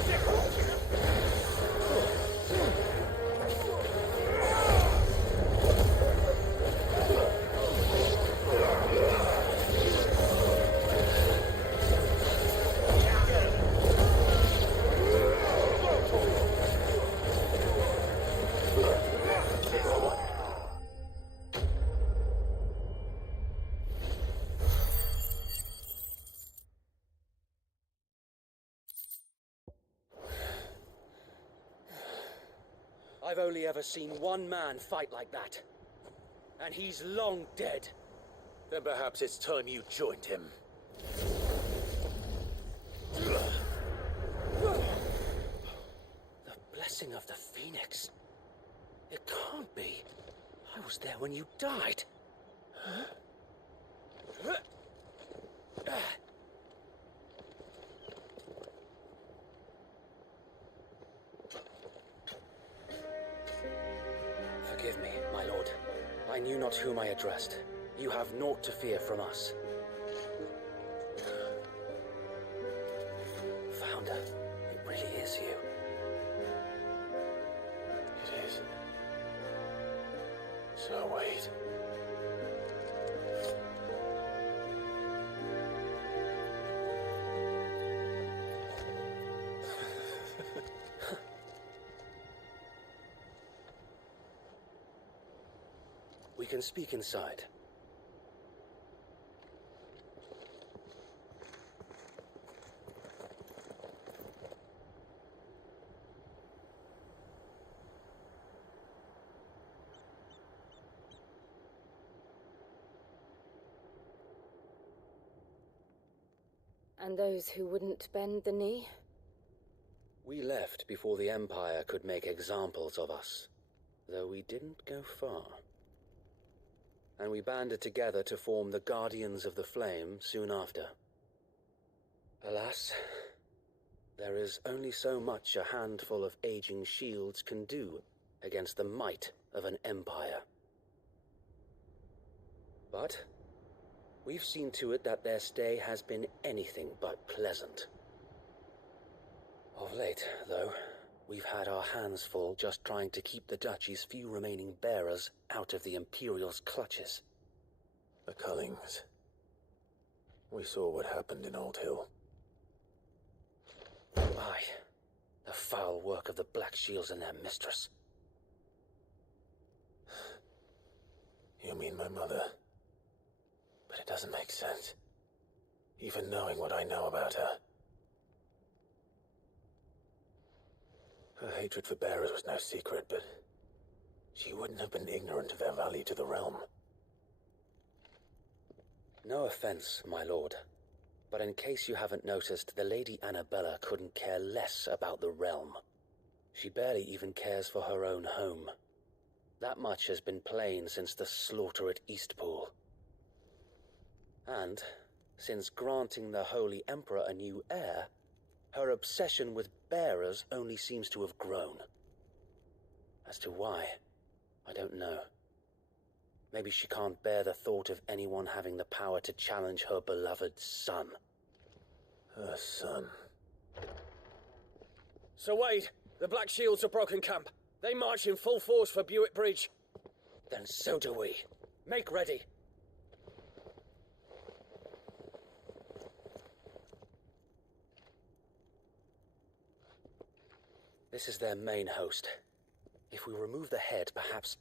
Stick I've only ever seen one man fight like that. And he's long dead. Then perhaps it's time you joined him. The blessing of the Phoenix. It can't be. I was there when you died. Huh? Forgive me, my lord. I knew not whom I addressed. You have naught to fear from us. Founder, it really is you. It is. So wait. We can speak inside. And those who wouldn't bend the knee? We left before the Empire could make examples of us, though we didn't go far. And we banded together to form the Guardians of the Flame soon after. Alas, there is only so much a handful of aging shields can do against the might of an empire. But we've seen to it that their stay has been anything but pleasant. Of late, though, we've had our hands full just trying to keep the Duchy's few remaining bearers out of the Imperial's clutches. The Cullings. We saw what happened in Old Hill. Aye, the foul work of the Black Shields and their mistress. You mean my mother? But it doesn't make sense. Even knowing what I know about her. Her hatred for bearers was no secret, but she wouldn't have been ignorant of their value to the realm. No offense, my lord, but in case you haven't noticed, the Lady Annabella couldn't care less about the realm. She barely even cares for her own home. That much has been plain since the slaughter at Eastpool. And, since granting the Holy Emperor a new heir, her obsession with bearers only seems to have grown. As to why, I don't know. Maybe she can't bear the thought of anyone having the power to challenge her beloved son. Her son. Sir Wade, the Black Shields have broken camp. They march in full force for Buick Bridge. Then so do we. Make ready. This is their main host. If we remove the head, perhaps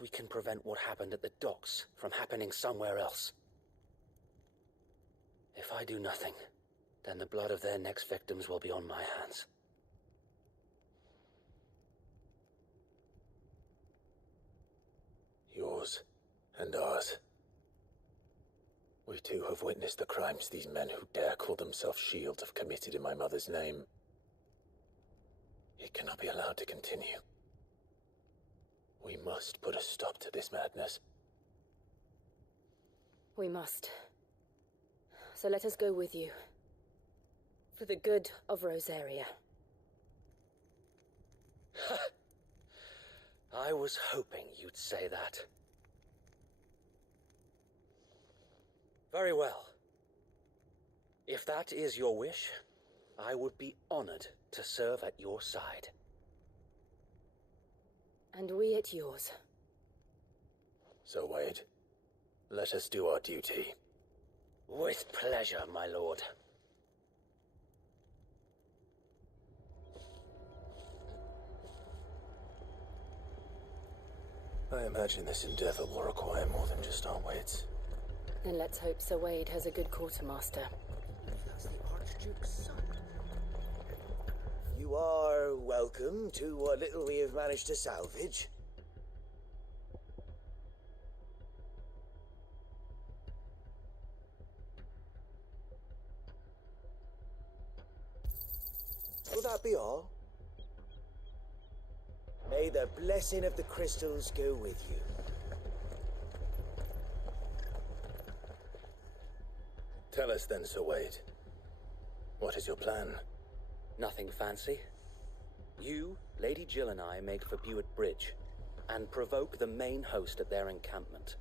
we can prevent what happened at the docks from happening somewhere else. If I do nothing, then the blood of their next victims will be on my hands. Yours and ours. We too have witnessed the crimes these men who dare call themselves shields have committed in my mother's name. It cannot be allowed to continue. We must put a stop to this madness. We must. So let us go with you. For the good of Rosaria. I was hoping you'd say that. Very well. If that is your wish, I would be honored to serve at your side. And we at yours. So, Wade, let us do our duty. With pleasure, my lord. I imagine this endeavor will require more than just our wits. Then let's hope Sir Wade has a good quartermaster. That's the Archduke's son. You You are welcome to what little we have managed to salvage. Will that be all? May the blessing of the crystals go with you. Tell us then, Sir Wade. What is your plan? Nothing fancy. You, Lady Jill and I make for Buett Bridge and provoke the main host at their encampment.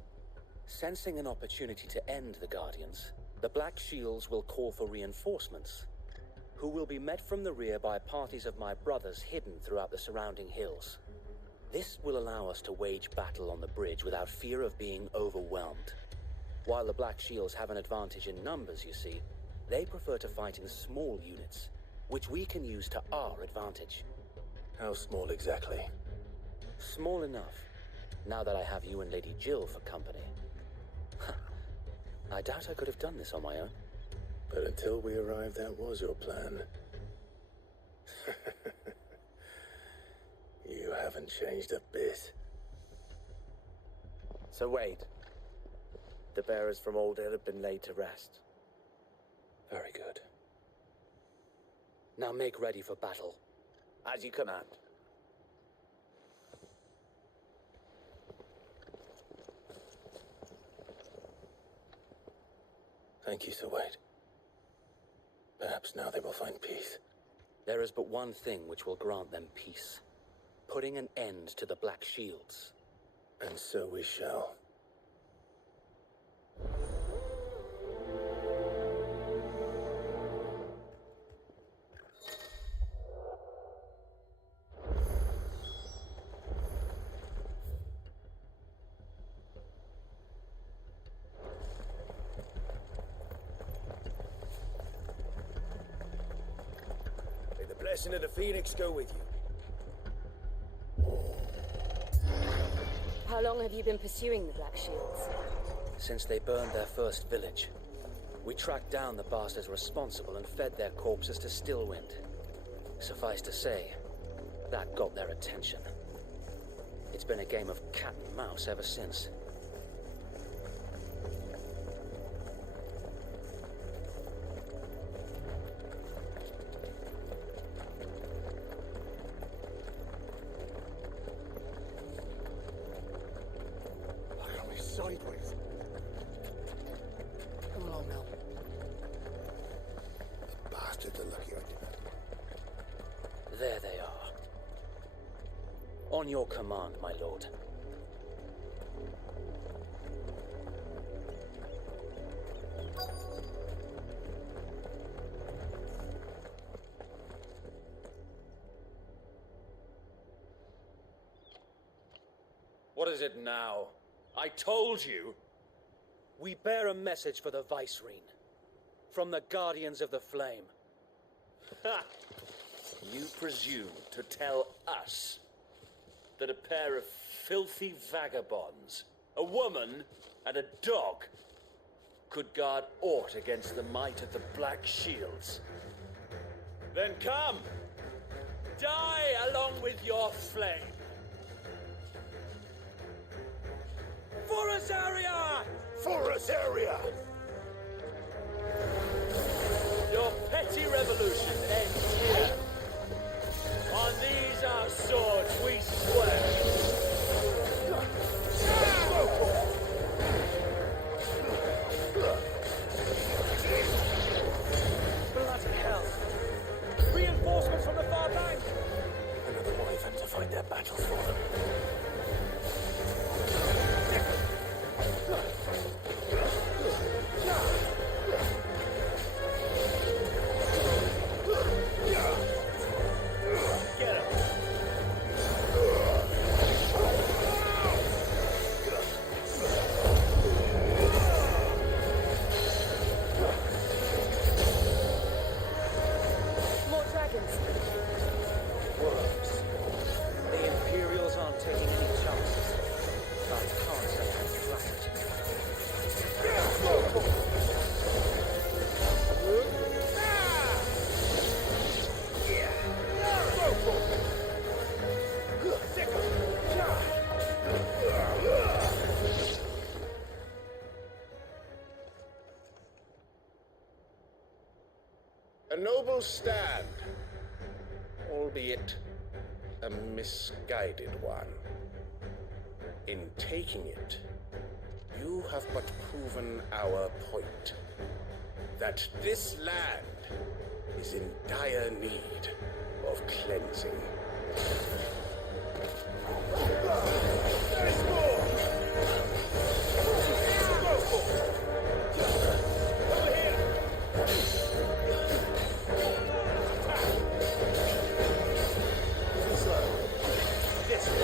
Sensing an opportunity to end the Guardians, the Black Shields will call for reinforcements, who will be met from the rear by parties of my brothers hidden throughout the surrounding hills. This will allow us to wage battle on the bridge without fear of being overwhelmed. While the Black Shields have an advantage in numbers, you see, they prefer to fight in small units, which we can use to our advantage. How small exactly? Small enough, now that I have you and Lady Jill for company. I doubt I could have done this on my own. But until we arrived, that was your plan. You haven't changed a bit. So Wade, the bearers from Old Hill have been laid to rest. Very good. Now make ready for battle. As you command. Thank you, Sir Wade. Perhaps now they will find peace. There is but one thing which will grant them peace. Putting an end to the Black Shields. And so we shall. May the blessing of the Phoenix go with you. How long have you been pursuing the Black Shields? Since they burned their first village. We tracked down the bastards responsible and fed their corpses to Stillwind. Suffice to say, that got their attention. It's been a game of cat and mouse ever since. Sideways. Come along now. The bastards are lucky I didn't. There they are. On your command, my lord. What is it now? I told you! We bear a message for the Vicereine. From the Guardians of the Flame. Ha! You presume to tell us that a pair of filthy vagabonds, a woman and a dog, could guard aught against the might of the Black Shields? Then come! Die along with your flame! For Azaria! For Azaria! Your petty revolution ends here. On these our swords we swear. Bloody hell! Reinforcements from the far bank! Another wyvern to fight their battles for them. More dragons! Worms. The Imperials aren't A noble stand, albeit a misguided one. In taking it, you have but proven our point, that this land is in dire need of cleansing. There's more! Go for it! Over here! Slow. This way.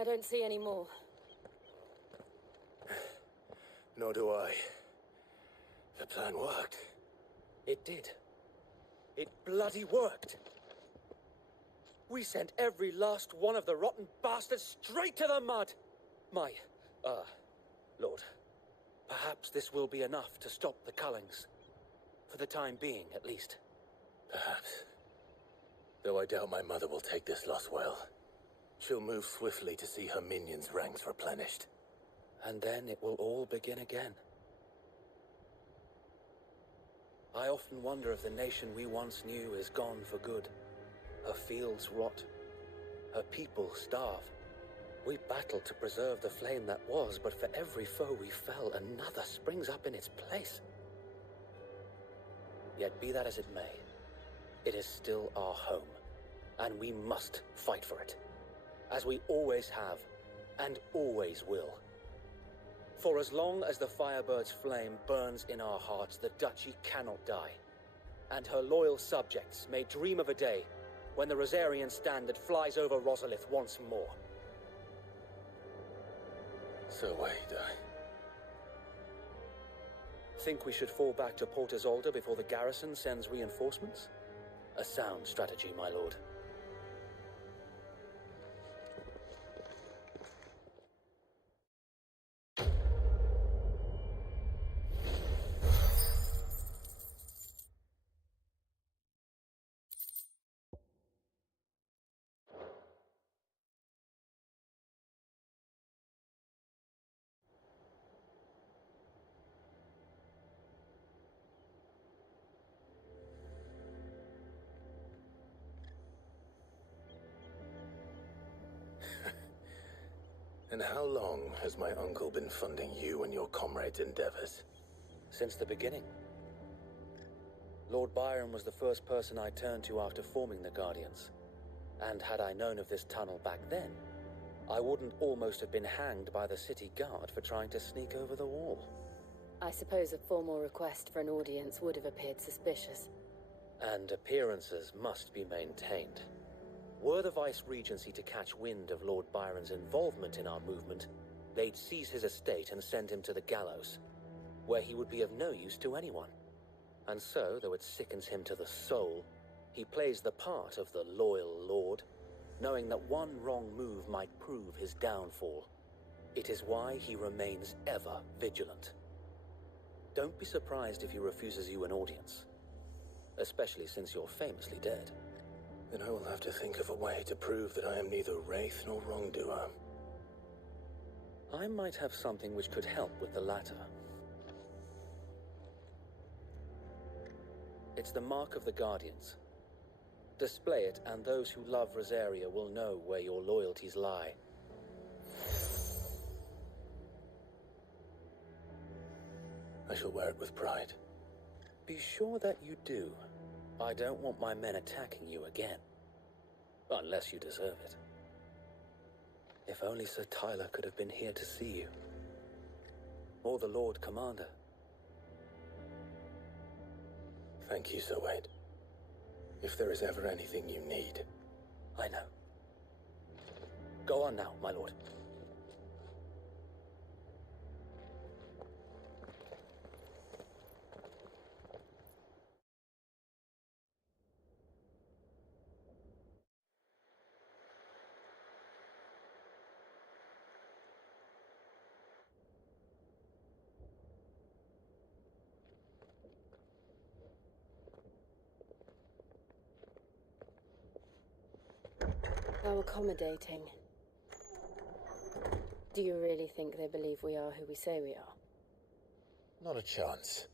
I don't see any more. Nor do I. The plan worked. It did. It bloody worked. We sent every last one of the rotten bastards straight to the mud. Lord, perhaps this will be enough to stop the Cullings. For the time being, at least. Perhaps. Though I doubt my mother will take this loss well. She'll move swiftly to see her minions' ranks replenished. And then it will all begin again. I often wonder if the nation we once knew is gone for good. Her fields rot. Her people starve. We battled to preserve the flame that was, but for every foe we fell, another springs up in its place. Yet be that as it may, it is still our home, and we must fight for it. As we always have, and always will. For as long as the Firebird's flame burns in our hearts, the Duchy cannot die. And her loyal subjects may dream of a day when the Rosarian standard flies over Rosalith once more. So wait, Think we should fall back to Port Isolde before the garrison sends reinforcements? A sound strategy, my lord. And how long has my uncle been funding you and your comrades' endeavors? Since the beginning. Lord Byron was the first person I turned to after forming the Guardians. And had I known of this tunnel back then, I wouldn't almost have been hanged by the city guard for trying to sneak over the wall. I suppose a formal request for an audience would have appeared suspicious. And appearances must be maintained. Were the Vice-Regency to catch wind of Lord Byron's involvement in our movement, they'd seize his estate and send him to the gallows, where he would be of no use to anyone. And so, though it sickens him to the soul, he plays the part of the loyal lord, knowing that one wrong move might prove his downfall. It is why he remains ever vigilant. Don't be surprised if he refuses you an audience, especially since you're famously dead. Then I will have to think of a way to prove that I am neither wraith nor wrongdoer. I might have something which could help with the latter. It's the mark of the Guardians. Display it, and those who love Rosaria will know where your loyalties lie. I shall wear it with pride. Be sure that you do. I don't want my men attacking you again. Unless you deserve it. If only Sir Tyler could have been here to see you. Or the Lord Commander. Thank you, Sir Wade. If there is ever anything you need... I know. Go on now, my lord. How accommodating. Do you really think they believe we are who we say we are? Not a chance.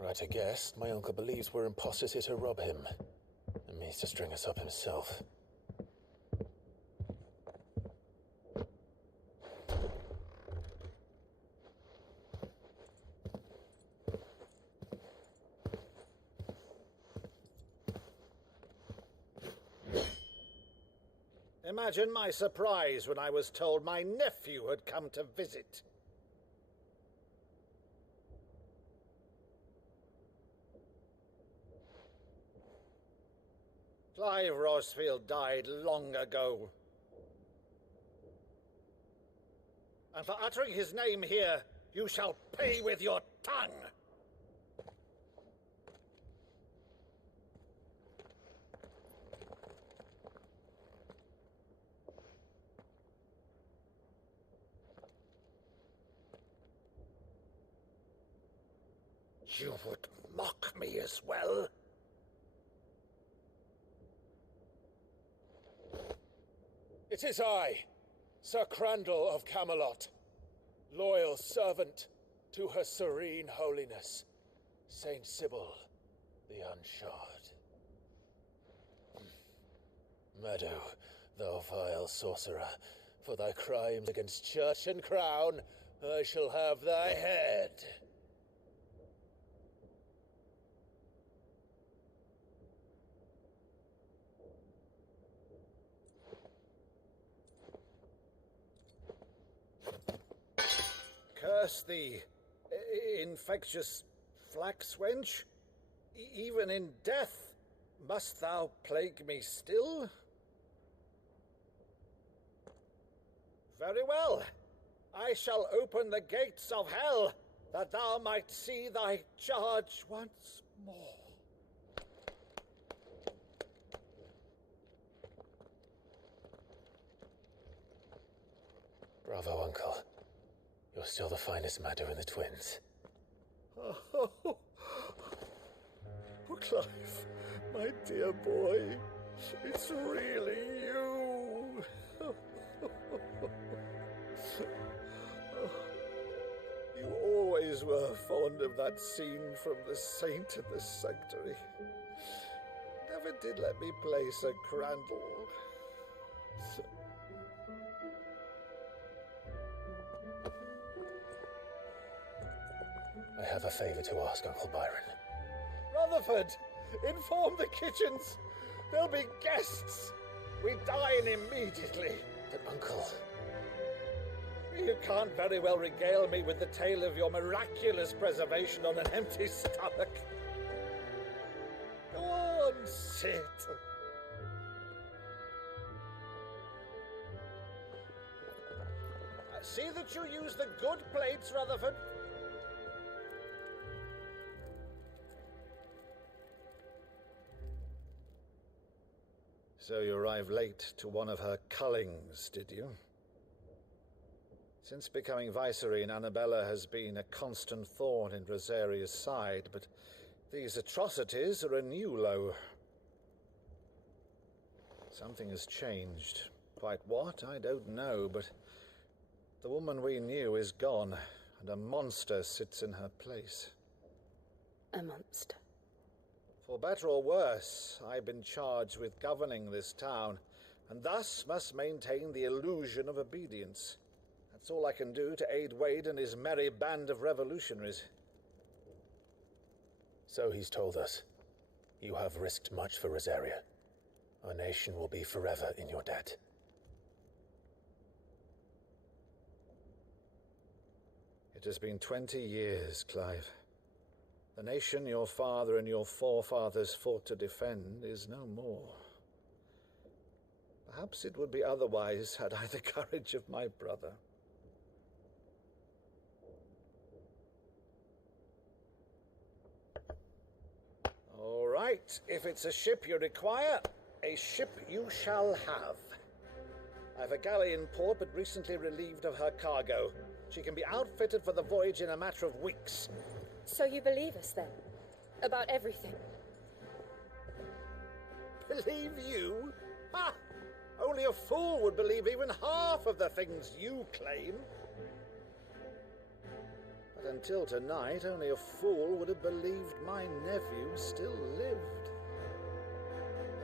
Right, I guess. My uncle believes we're imposters here to rob him. And means to string us up himself. Imagine my surprise when I was told my nephew had come to visit. Clive Rosefield died long ago. And for uttering his name here, you shall pay with your tongue! You would mock me as well? It is I, Sir Crandall of Camelot, loyal servant to Her Serene Holiness, Saint Sybil the Unshod. Meadow, thou vile sorcerer, for thy crimes against church and crown, I shall have thy head. Curse thee, infectious flax wench. Even in death, must thou plague me still? Very well. I shall open the gates of hell, that thou might see thy charge once more. Bravo, Uncle. You're still the finest Maddo in the twins. Oh, Clive, my dear boy, it's really you. You always were fond of that scene from The Saint in the Sanctuary. Never did let me play Sir Crandall. I have a favor to ask, Uncle Byron. Rutherford, inform the kitchens. There'll be guests. We dine immediately. But, Uncle... You can't very well regale me with the tale of your miraculous preservation on an empty stomach. Go on, sit. See that you use the good plates, Rutherford. So you arrived late to one of her cullings, did you? Since becoming Vicereine, Annabella has been a constant thorn in Rosaria's side, but these atrocities are a new low. Something has changed. Quite what, I don't know, but the woman we knew is gone, and a monster sits in her place. A monster? For better or worse, I've been charged with governing this town, and thus must maintain the illusion of obedience. That's all I can do to aid Wade and his merry band of revolutionaries. So he's told us. You have risked much for Rosaria. Our nation will be forever in your debt. It has been 20 years, Clive. The nation your father and your forefathers fought to defend is no more. Perhaps it would be otherwise had I the courage of my brother. All right, if it's a ship you require, a ship you shall have. I've a galley in port, but recently relieved of her cargo. She can be outfitted for the voyage in a matter of weeks. So you believe us, then? About everything? Believe you? Ha! Only a fool would believe even half of the things you claim. But until tonight, only a fool would have believed my nephew still lived.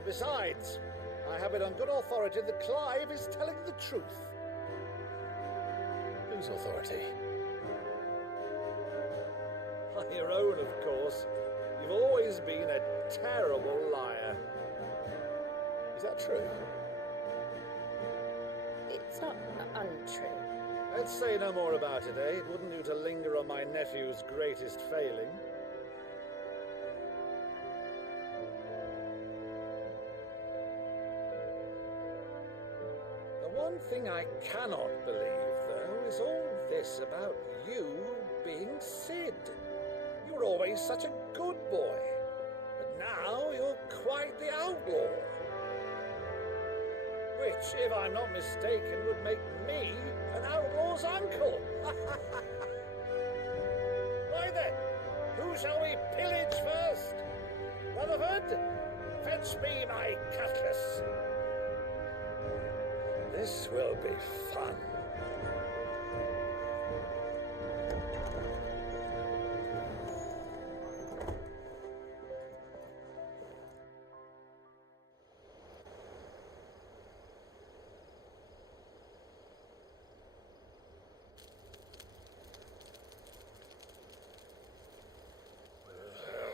Besides, I have it on good authority that Clive is telling the truth. Whose authority? On your own, of course. You've always been a terrible liar. Is that true? It's not untrue. Let's say no more about it, eh? It wouldn't do to linger on my nephew's greatest failing. The one thing I cannot believe, though, is all this about you being Sid. You were always such a good boy, but now you're quite the outlaw. Which, if I'm not mistaken, would make me an outlaw's uncle. Why then, who shall we pillage first? Rutherford, fetch me my cutlass. This will be fun.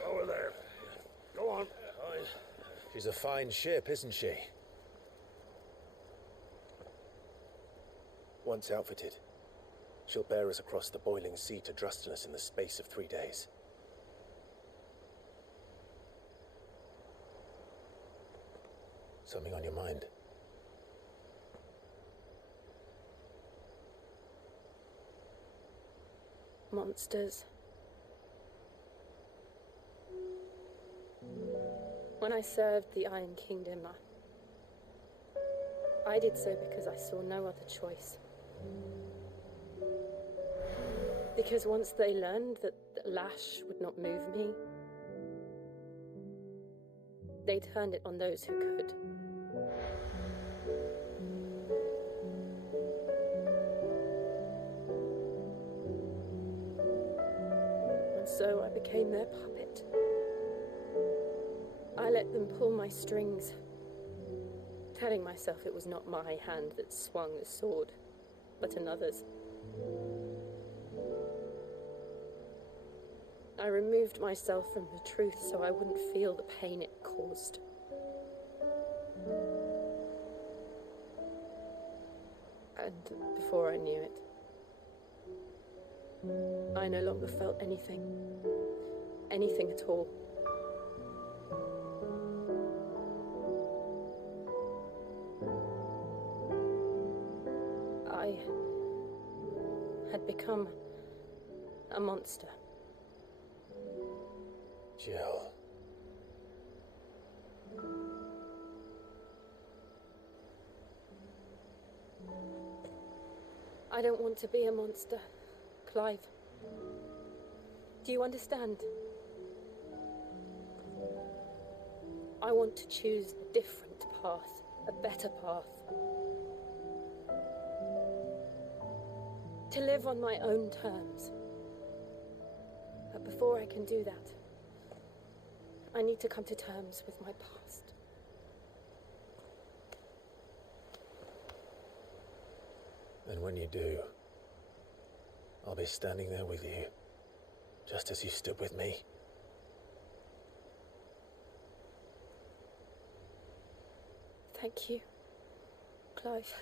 Over there. Go on. She's a fine ship, isn't she? Once outfitted, she'll bear us across the boiling sea to Drustenus in the space of 3 days. Something on your mind? Monsters. When I served the Iron Kingdom, I did so because I saw no other choice. Because once they learned that Lash would not move me, they turned it on those who could. And so I became their puppet. I let them pull my strings, telling myself it was not my hand that swung the sword, but another's. I removed myself from the truth so I wouldn't feel the pain it caused. And before I knew it, I no longer felt anything. Anything at all. I had become a monster. Jill. I don't want to be a monster, Clive. Do you understand? I want to choose a different path. a better path. To live on my own terms. But before I can do that, I need to come to terms with my past. And when you do, I'll be standing there with you, just as you stood with me. Thank you, Clive.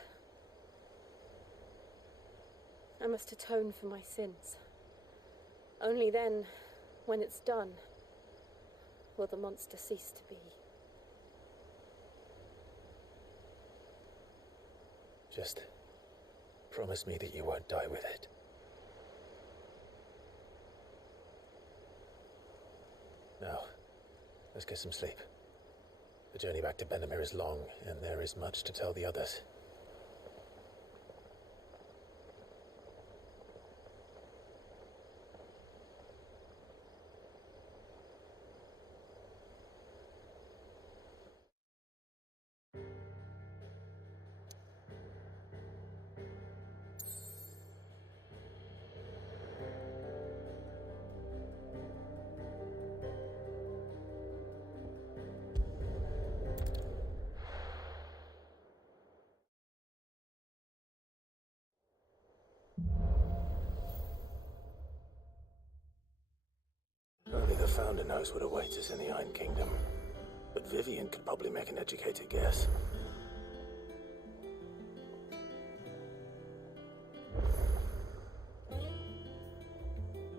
I must atone for my sins. Only then, when it's done, will the monster cease to be. Just promise me that you won't die with it. Now, let's get some sleep. The journey back to Benamir is long, and there is much to tell the others. Only the Founder knows what awaits us in the Iron Kingdom. But Vivian could probably make an educated guess.